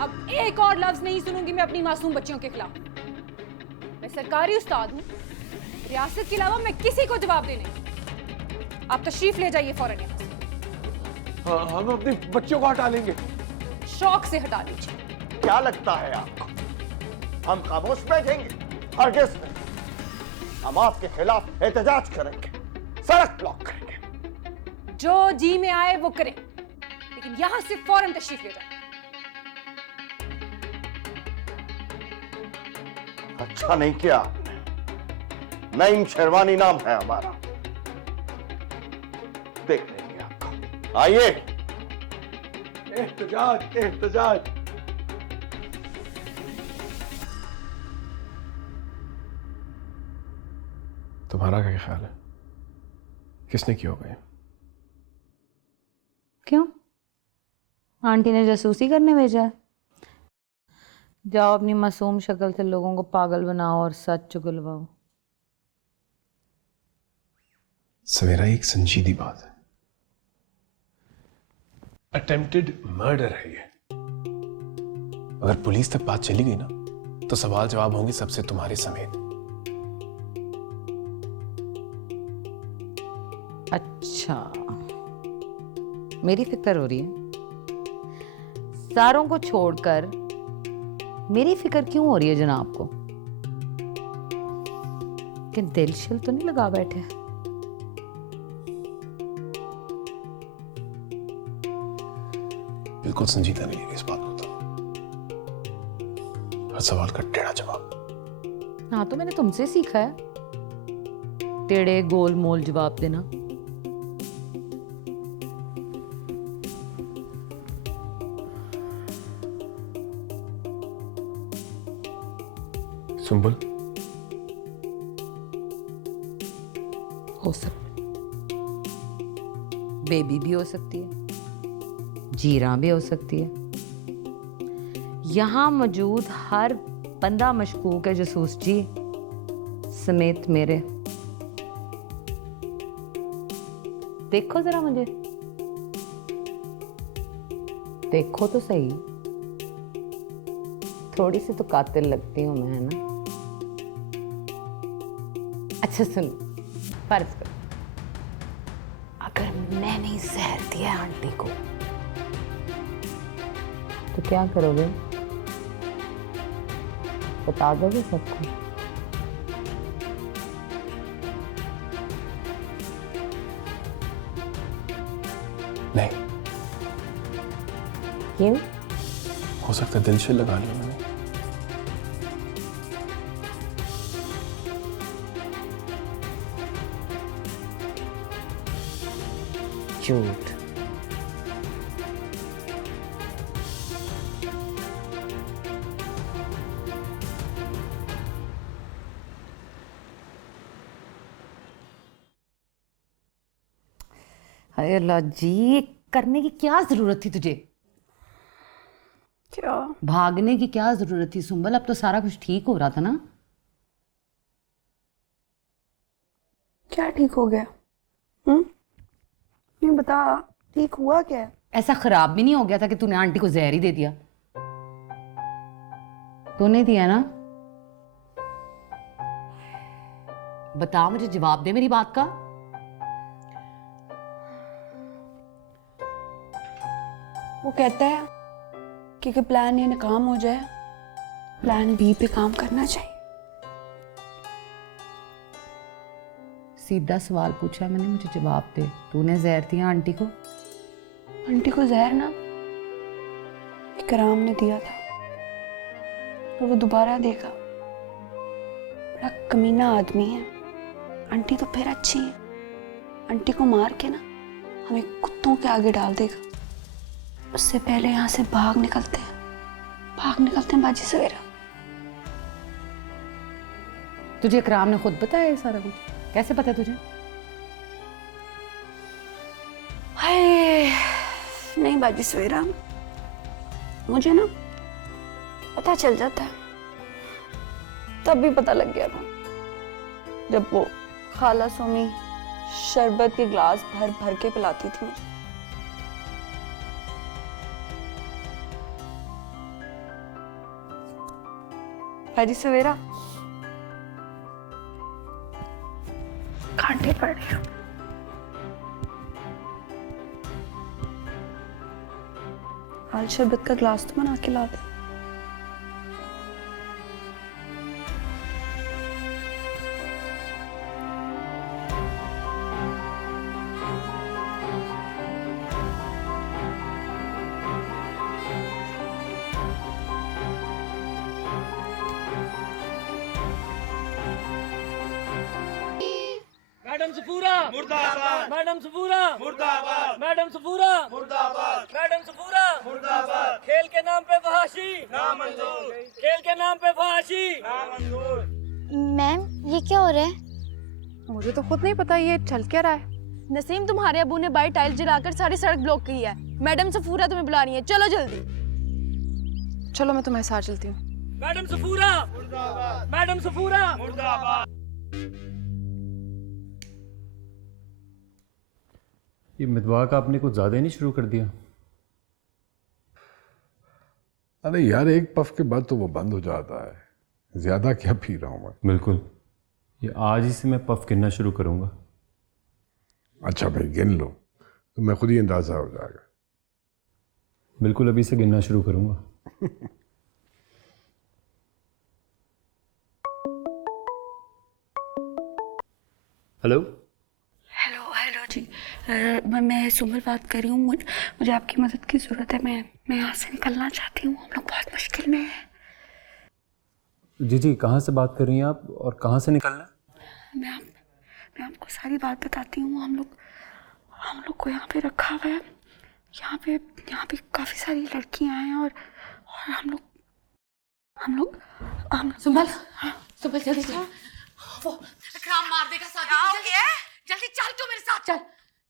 अब एक और लफ्ज नहीं सुनूंगी मैं अपनी मासूम बच्चियों के खिलाफ। मैं सरकारी उस्ताद हूँ, रियासत के अलावा मैं किसी को जवाब दे नहीं। आप तशरीफ ले जाइए फौरन यहाँ से। हाँ, हम अपनी बच्चों को हटा लेंगे। शौक से हटा लीजिए। क्या लगता है आपको हम खामोश बैठेंगे? हरगिज़ नहीं। हम आपके खिलाफ एहतजाज करेंगे, सड़क ब्लॉक करेंगे। जो जी में आए वो करें, लेकिन यहां से फौरन तशरीफ ले जाए। अच्छा नहीं किया आपने। नईम शेरवानी नाम है हमारा। देख लेंगे आपको। आइए। एहतजाज एहतजाज। तुम्हारा क्या ख्याल है, किसने किया होगा ये? क्यों? आंटी ने जासूसी करने भेजा है? जाओ अपनी मासूम शक्ल से लोगों को पागल बनाओ और सच चुगलवाओ। सवेरा, एक संजीदी बात है। अटेम्प्टेड मर्डर है ये। अगर पुलिस तक बात चली गई ना, तो सवाल जवाब होंगे सबसे, तुम्हारे समेत। अच्छा, मेरी फिक्र हो रही है। सारों को छोड़कर मेरी फिक्र क्यों हो रही है जनाब को? कि दिल शिल तो नहीं लगा बैठे? बिल्कुल संजीदा नहीं लेंगे इस बात को तो। हर सवाल का टेढ़ा जवाब। हाँ, तो मैंने तुमसे सीखा है टेढ़े गोल मोल जवाब देना। सुंबल, हो सकता, बेबी भी हो सकती है, जीरा भी हो सकती है। यहां मौजूद हर बंदा मशकूक है जसूस जी समेत मेरे। देखो जरा मुझे, देखो तो सही। थोड़ी सी तो कातिल लगती हूं मैं, है ना? अच्छा सुन, फर्ज करो अगर मैंने ही जहर दिया आंटी को, तो क्या करोगे? बता दोगे सबको? नहीं। क्यों? हो सकता है दिल से लगा लिया मैंने। झूठ। हाय अल्लाह जी, करने की क्या जरूरत थी तुझे? क्या? भागने की क्या जरूरत थी सुंबल? अब तो सारा कुछ ठीक हो रहा था ना? क्या ठीक हो गया? नहीं बता, ठीक हुआ क्या? ऐसा खराब भी नहीं हो गया था कि तूने आंटी को जहर ही दे दिया? तूने दिया ना? बता, मुझे जवाब दे मेरी बात का। वो कहता है कि प्लान ये नाकाम हो जाए, प्लान बी पे काम करना चाहिए। सीधा सवाल पूछा मैंने, मुझे जवाब दे। तूने जहर दिया आंटी को? आंटी को जहर ना इकराम ने दिया था, और वो दोबारा देगा। बड़ा कमीना आदमी है। आंटी तो फिर अच्छी है, आंटी को मार के ना हमें कुत्तों के आगे डाल देगा। उससे पहले यहाँ से भाग निकलते हैं बाजी सवेरा। तुझे इकराम ने खुद बताया ये सारा कुछ? कैसे पता तुझे? हाय नहीं बाजी सवेरा, मुझे ना पता चल जाता है। तब भी पता लग गया था जब वो खाला सोमी शरबत के ग्लास भर भर के पिलाती थी मुझे। बाजी सवेरा कांटे पड़ रही हो। हाल शरबत का ग्लास तो बना के ला दे। मैडम सफूरा मुर्दाबाद, मैडम सफूरा मुर्दाबाद, मैडम सफूरा मुर्दाबाद, मैडम सफूरा मुर्दाबाद। खेल के नाम पे फहाशी नामंजूर, खेल के नाम पे फहाशी नामंजूर। मैम ये क्या हो रहा है? मुझे तो खुद नहीं पता ये चल क्या रहा है। नसीम, तुम्हारे अबू ने बाई टाइल जलाकर सारी सड़क ब्लॉक की है। मैडम सफूरा तुम्हें बुला रही है, चलो जल्दी। चलो मैं तुम्हारे साथ चलती हूँ। मैडम सफूरा मुर्दाबाद, मैडम सफूरा मुर्दाबाद। ये मितवाक आपने कुछ ज़्यादा ही नहीं शुरू कर दिया? अरे यार, एक पफ के बाद तो वो बंद हो जाता है। ज्यादा क्या पी रहा हूँ मैं? बिल्कुल, ये आज ही से मैं पफ गिनना शुरू करूंगा। अच्छा भाई गिन लो, तो मैं खुद ही अंदाजा हो जाएगा। बिल्कुल, अभी से गिनना शुरू करूंगा। हेलो हेलो जी, मैं सुमल बात कर रही हूँ। मुझे आपकी मदद की ज़रूरत है। मैं यहाँ से निकलना चाहती हूँ। हम लोग बहुत मुश्किल में हैं। जी, कहाँ से बात कर रही हैं आप और कहाँ से निकलना? मैं आपको सारी बात बताती हूँ। हम लोग को यहाँ पे रखा हुआ है। यहाँ पे काफ़ी सारी लड़कियाँ हैं और हम लोग सुंबल, सुंबल जल्दी चल। वो इकराम मार देगा सादी। जल्दी चल, तू मेरे साथ चल।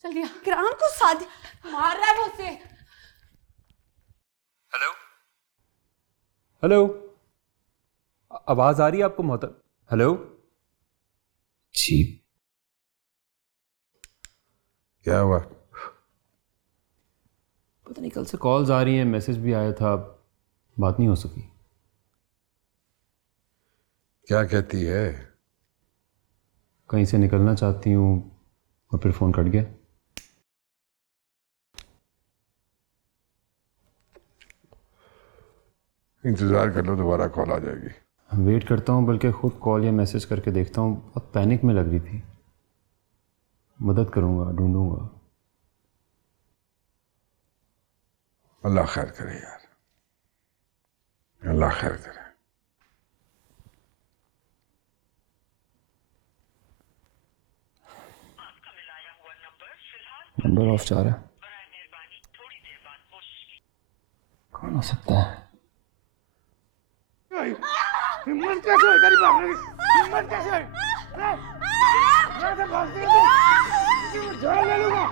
जल्दी आ। इकराम को सादी मार रहा है वो उसे। हेलो, आवाज आ रही है आपको मोहतर? हेलो जी, क्या हुआ? पता नहीं, कल से कॉल्स आ रही हैं, मैसेज भी आया था, बात नहीं हो सकी। क्या कहती है? कहीं से निकलना चाहती हूँ और फिर फोन कट गया। इंतजार कर लो, दोबारा कॉल आ जाएगी। वेट करता हूँ, बल्कि खुद कॉल या मैसेज करके देखता हूँ। बहुत पैनिक में लग रही थी। मदद करूँगा, ढूंढूंगा। अल्लाह खैर करे यार, अल्लाह खैर करे। नंबर ऑफ जा रहा है। कौन हो सकता है? हिम्मत कैसे है तेरी भागने की? हिम्मत कैसे है? मैं तो भागती हूँ। जान ले लूँगा।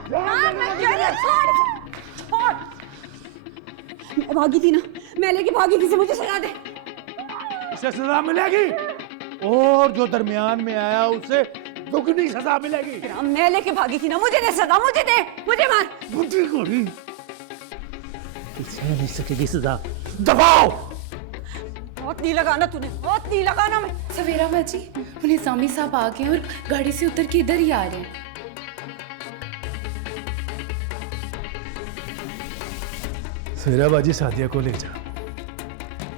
मैं भागी थी ना, मैं लेके भागी थी, से मुझे सजा दे। इसे सजा मिलेगी और जो दरमियान में आया उसे दुगनी सजा मिलेगी। मैं लेके भागी थी ना, मुझे दे सजा, मुझे दे, मुझे मार। बुद्धि को नहीं, इसे नहीं सकेगी सजा। दबाओ। बहुत नहीं लगाना तूने, बहुत नहीं लगाना। मैं सवेरा बाजी, उन्हें सामी साहब आ गए और गाड़ी से उतर के इधर ही आ रहे हैं। सवेरा बाजी सादिया को ले जा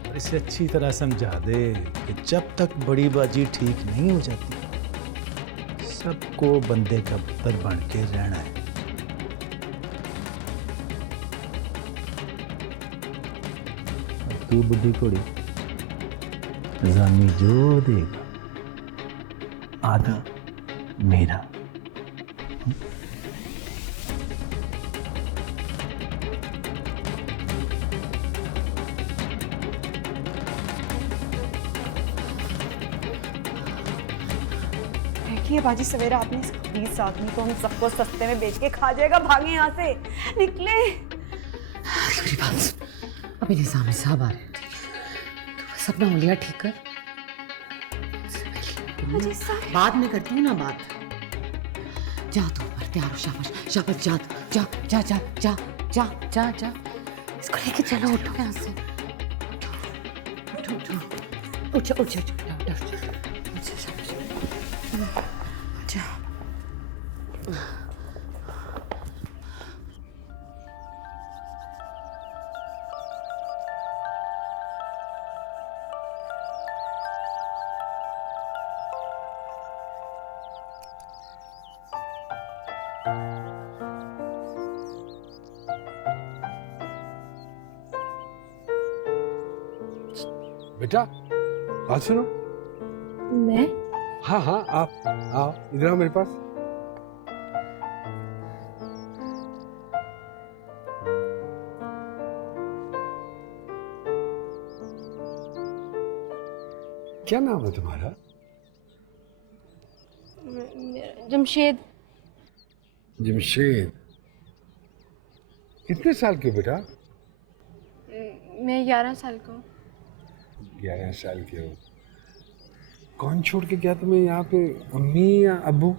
और इसे अच्छी तरह समझा दे कि जब तक बड़ी बाजी ठीक नहीं हो जाती सबको बंदे का पुत्र बन के रहना है। और तू बुढ़ी घोड़ी जानी जो देगा आधा मेरा। देखिए बाजी सवेरा, आपने 20 आदमी को हम सबको सस्ते में बेच के खा जाएगा। भागे यहाँ से, निकले। मेरी बात सुन, अभी निजामी साहब आ रहे हैं, तू बस अपना हुलिया ठीक कर। बाद में करती हूँ ना बात। जा तू ऊपर, तैयार हो, शाबाश शाबाश, जा जा जा जा जा जा जा जा, इसको लेके चलो, उठो यहाँ से, उठो उठो उठो उठो उठो बेटा बात सुनो। मैं? हाँ हाँ, आप आओ, इधर आओ मेरे पास। क्या नाम है तुम्हारा? जमशेद। जमशेद। कितने साल के बेटा? मैं 11 साल का हूँ। 11 साल के हो। कौन छोड़ के गया तुम्हें यहाँ पे, अम्मी या अब्बू?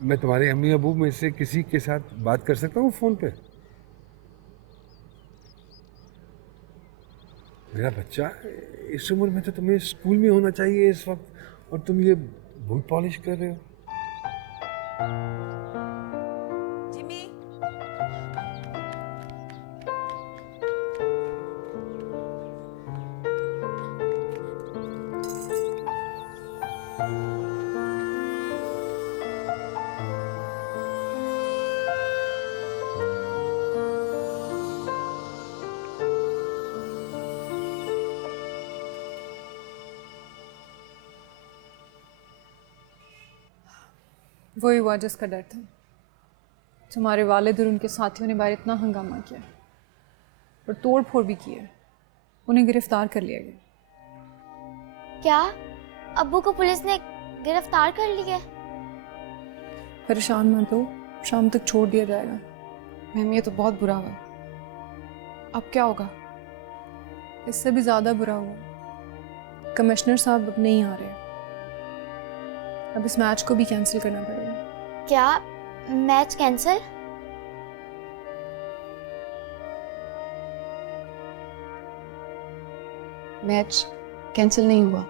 मैं तुम्हारे अम्मी अब्बू में से किसी के साथ बात कर सकता हूँ फोन पे? मेरा बच्चा, इस उम्र में तो तुम्हें स्कूल में होना चाहिए इस वक्त, और तुम ये बूट पॉलिश कर रहे हो। वही हुआ जिसका डर था। तुम्हारे वालिद और उनके साथियों ने बाहर इतना हंगामा किया और तोड़ फोड़ भी किया, उन्हें गिरफ्तार कर लिया गया। क्या अब्बू को पुलिस ने गिरफ्तार कर लिया? परेशान मत हो, शाम तक छोड़ दिया जाएगा। मैम ये तो बहुत बुरा हुआ। अब क्या होगा? इससे भी ज़्यादा बुरा हुआ। कमिश्नर साहब अब नहीं आ रहे, अब इस मैच को भी कैंसिल करना पड़ेगा। क्या मैच कैंसिल? मैच कैंसिल नहीं हुआ।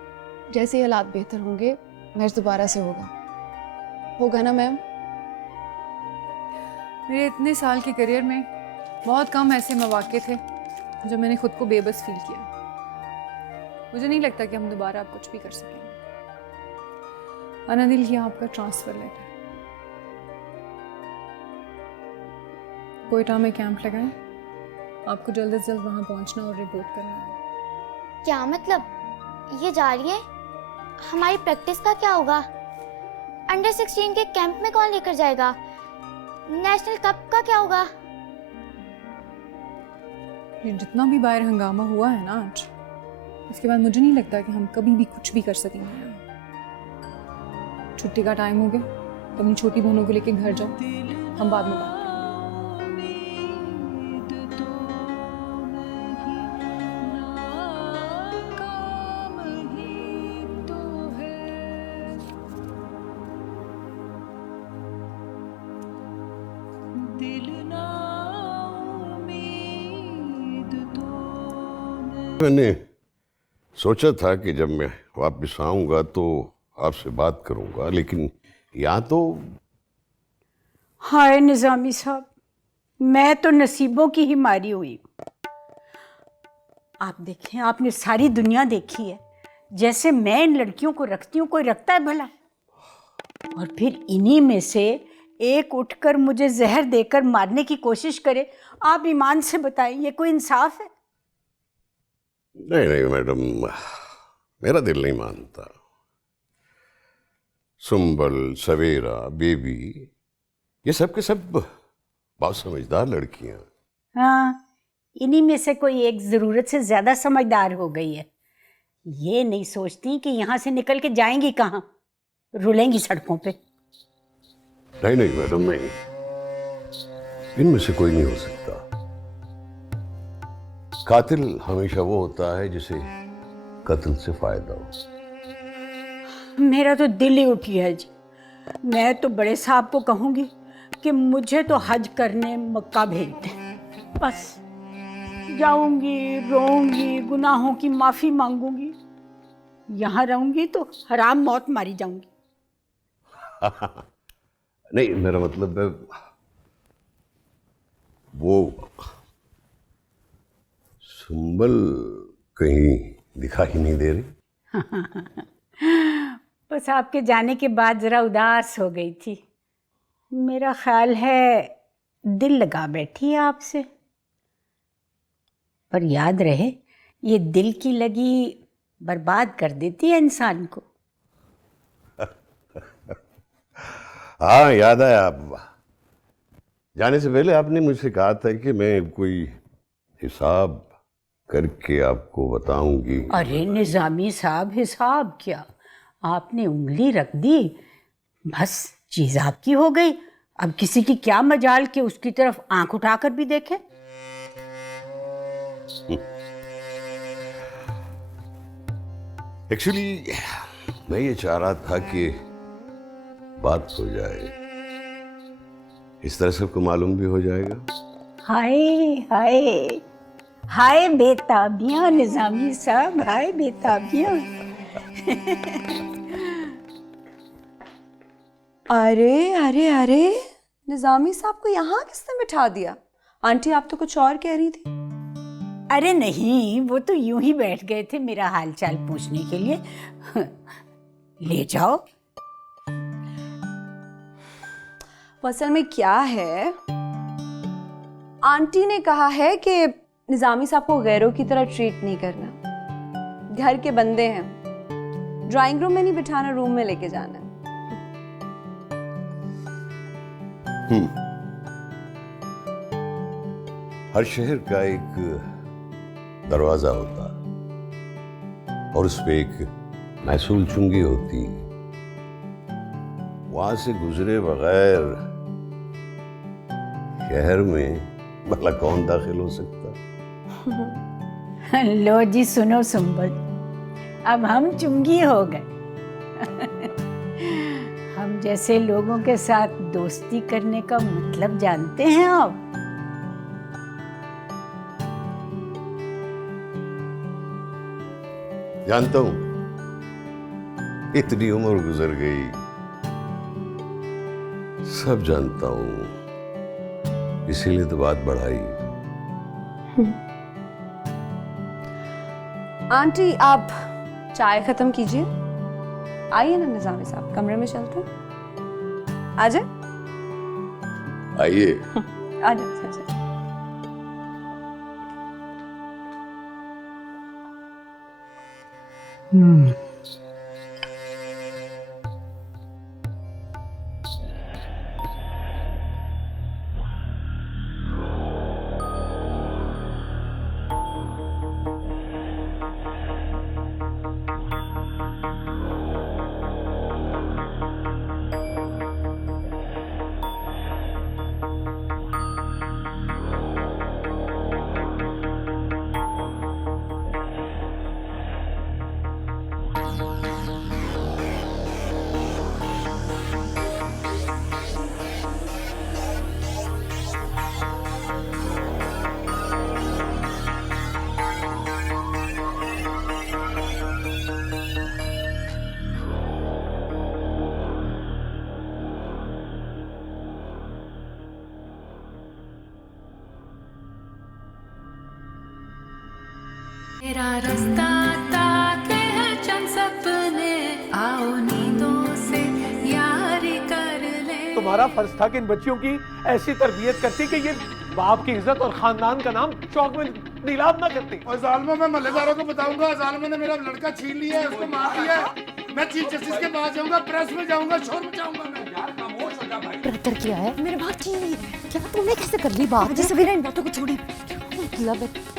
जैसे ही हालात बेहतर होंगे मैच दोबारा से होगा ना मैम? मेरे इतने साल के करियर में बहुत कम ऐसे मौके थे जो मैंने खुद को बेबस फील किया। मुझे नहीं लगता कि हम दोबारा अब कुछ भी कर सकेंगे। अनादिल, ये आपका ट्रांसफ़र लेटर। कोयटा में कैंप लगाएं। आपको जल्द से जल्द वहाँ पहुँचना और रिपोर्ट करना है। क्या मतलब? ये जा रही है? हमारी प्रैक्टिस का क्या होगा? अंडर 16 के कैंप में कौन लेकर जाएगा? नेशनल कप का क्या होगा? ये जितना भी बाहर हंगामा हुआ है ना आज, इसके बाद मुझे नहीं लगता कि हम कभी भी कुछ भी कर सकेंगे यहाँ। छुट्टी का टाइम हो गया, तो अपनी छोटी बहनों को लेके घर जाओ, हम बाद में बात करेंगे। मैंने सोचा था कि जब मैं वापस आऊंगा तो आपसे बात करूंगा, लेकिन यहाँ तो। हाय निजामी साहब, मैं तो नसीबों की ही मारी हुई। आप देखें, आपने सारी दुनिया देखी है। जैसे मैं इन लड़कियों को रखती हूँ, कोई रखता है भला? और फिर इन्हीं में से एक उठकर मुझे जहर देकर मारने की कोशिश करे। आप ईमान से बताएं, ये कोई इंसाफ है? नहीं नहीं मैडम, मेरा दिल नहीं मानता। सुंबल, सवेरा, बेबी, ये सब के सब बहुत समझदार लड़कियां। हाँ, इन्हीं में से कोई एक जरूरत से ज्यादा समझदार हो गई है। ये नहीं सोचती कि यहाँ से निकल के जाएंगी कहाँ, रुलेंगी सड़कों पे। नहीं नहीं मैडम, नहीं, इनमें से कोई नहीं हो सकता। कातिल हमेशा वो होता है जिसे कत्ल से फायदा हो। मेरा तो दिल ही उठ गया जी। मैं तो बड़े साहब को कहूंगी कि मुझे तो हज करने मक्का भेज दें। बस जाऊंगी, रोऊंगी, गुनाहों की माफी मांगूंगी। यहाँ रहूंगी तो हराम मौत मारी जाऊंगी। नहीं, मेरा मतलब है वो सुंबल कहीं दिखा ही नहीं दे रही। बस आपके जाने के बाद जरा उदास हो गई थी। मेरा ख्याल है दिल लगा बैठी है आपसे। पर याद रहे, ये दिल की लगी बर्बाद कर देती है इंसान को। हाँ, याद आया। आप जाने से पहले आपने मुझसे कहा था कि मैं कोई हिसाब करके आपको बताऊंगी। अरे निजामी साहब, हिसाब क्या, आपने उंगली रख दी, बस चीज आपकी हो गई। अब किसी की क्या मजाल कि उसकी तरफ आंख उठाकर भी देखे। एक्चुअली मैं ये चाह रहा था कि बात हो जाए, इस तरह सबको मालूम भी हो जाएगा। हाय हाय हाय बेताबियां निजामी साहब, हाय बेताबियां। अरे अरे अरे, निजामी साहब को यहाँ किसने बिठा दिया? आंटी, आप तो कुछ और कह रही थी। अरे नहीं, वो तो यूं ही बैठ गए थे मेरा हालचाल पूछने के लिए। ले जाओ। असल में क्या है, आंटी ने कहा है कि निजामी साहब को गैरों की तरह ट्रीट नहीं करना। घर के बंदे हैं, ड्राइंग रूम में नहीं बिठाना, रूम में लेके जाना है। हर शहर का एक दरवाजा होता और उस पे एक महसूल चुंगी होती। वहां से गुजरे बगैर शहर में भला कौन दाखिल हो सकता? लो जी, सुनो सुंबल, अब हम चुंगी हो गए। हम जैसे लोगों के साथ दोस्ती करने का मतलब जानते हैं आप? जानता हूं, इतनी उम्र गुजर गई, सब जानता हूं, इसीलिए तो बात बढ़ाई। आंटी, आप चाय खत्म कीजिए, आइए ना निजामी साहब, कमरे में चलते हैं। आ जाए। आइए। आ जाओ अच्छा मेरा रास्ता ताके है चंद सपने, आओ नींदों से यारी कर ले। तुम्हारा फर्ज था कि इन बच्चियों की ऐसी तरबियत करती कि ये बाप की इज्जत और खानदान का नाम चौक में नीलाम ना करती। और जालिमा मैं महल्लेदारों को बताऊंगा, जालिमा ने मेरा लड़का छीन लिया है, उसको मार दिया है। मैं चीफ जस्टिस के पास जाऊंगा, प्रेस में जाऊंगा, शोर मचाऊंगा मैं। यार खामोश हो जा भाई। ब्रदर क्या है? मेरे बात की क्या तुमने कैसे कर ली बात? जैसे बिना इन बातों को छोड़े मतलब है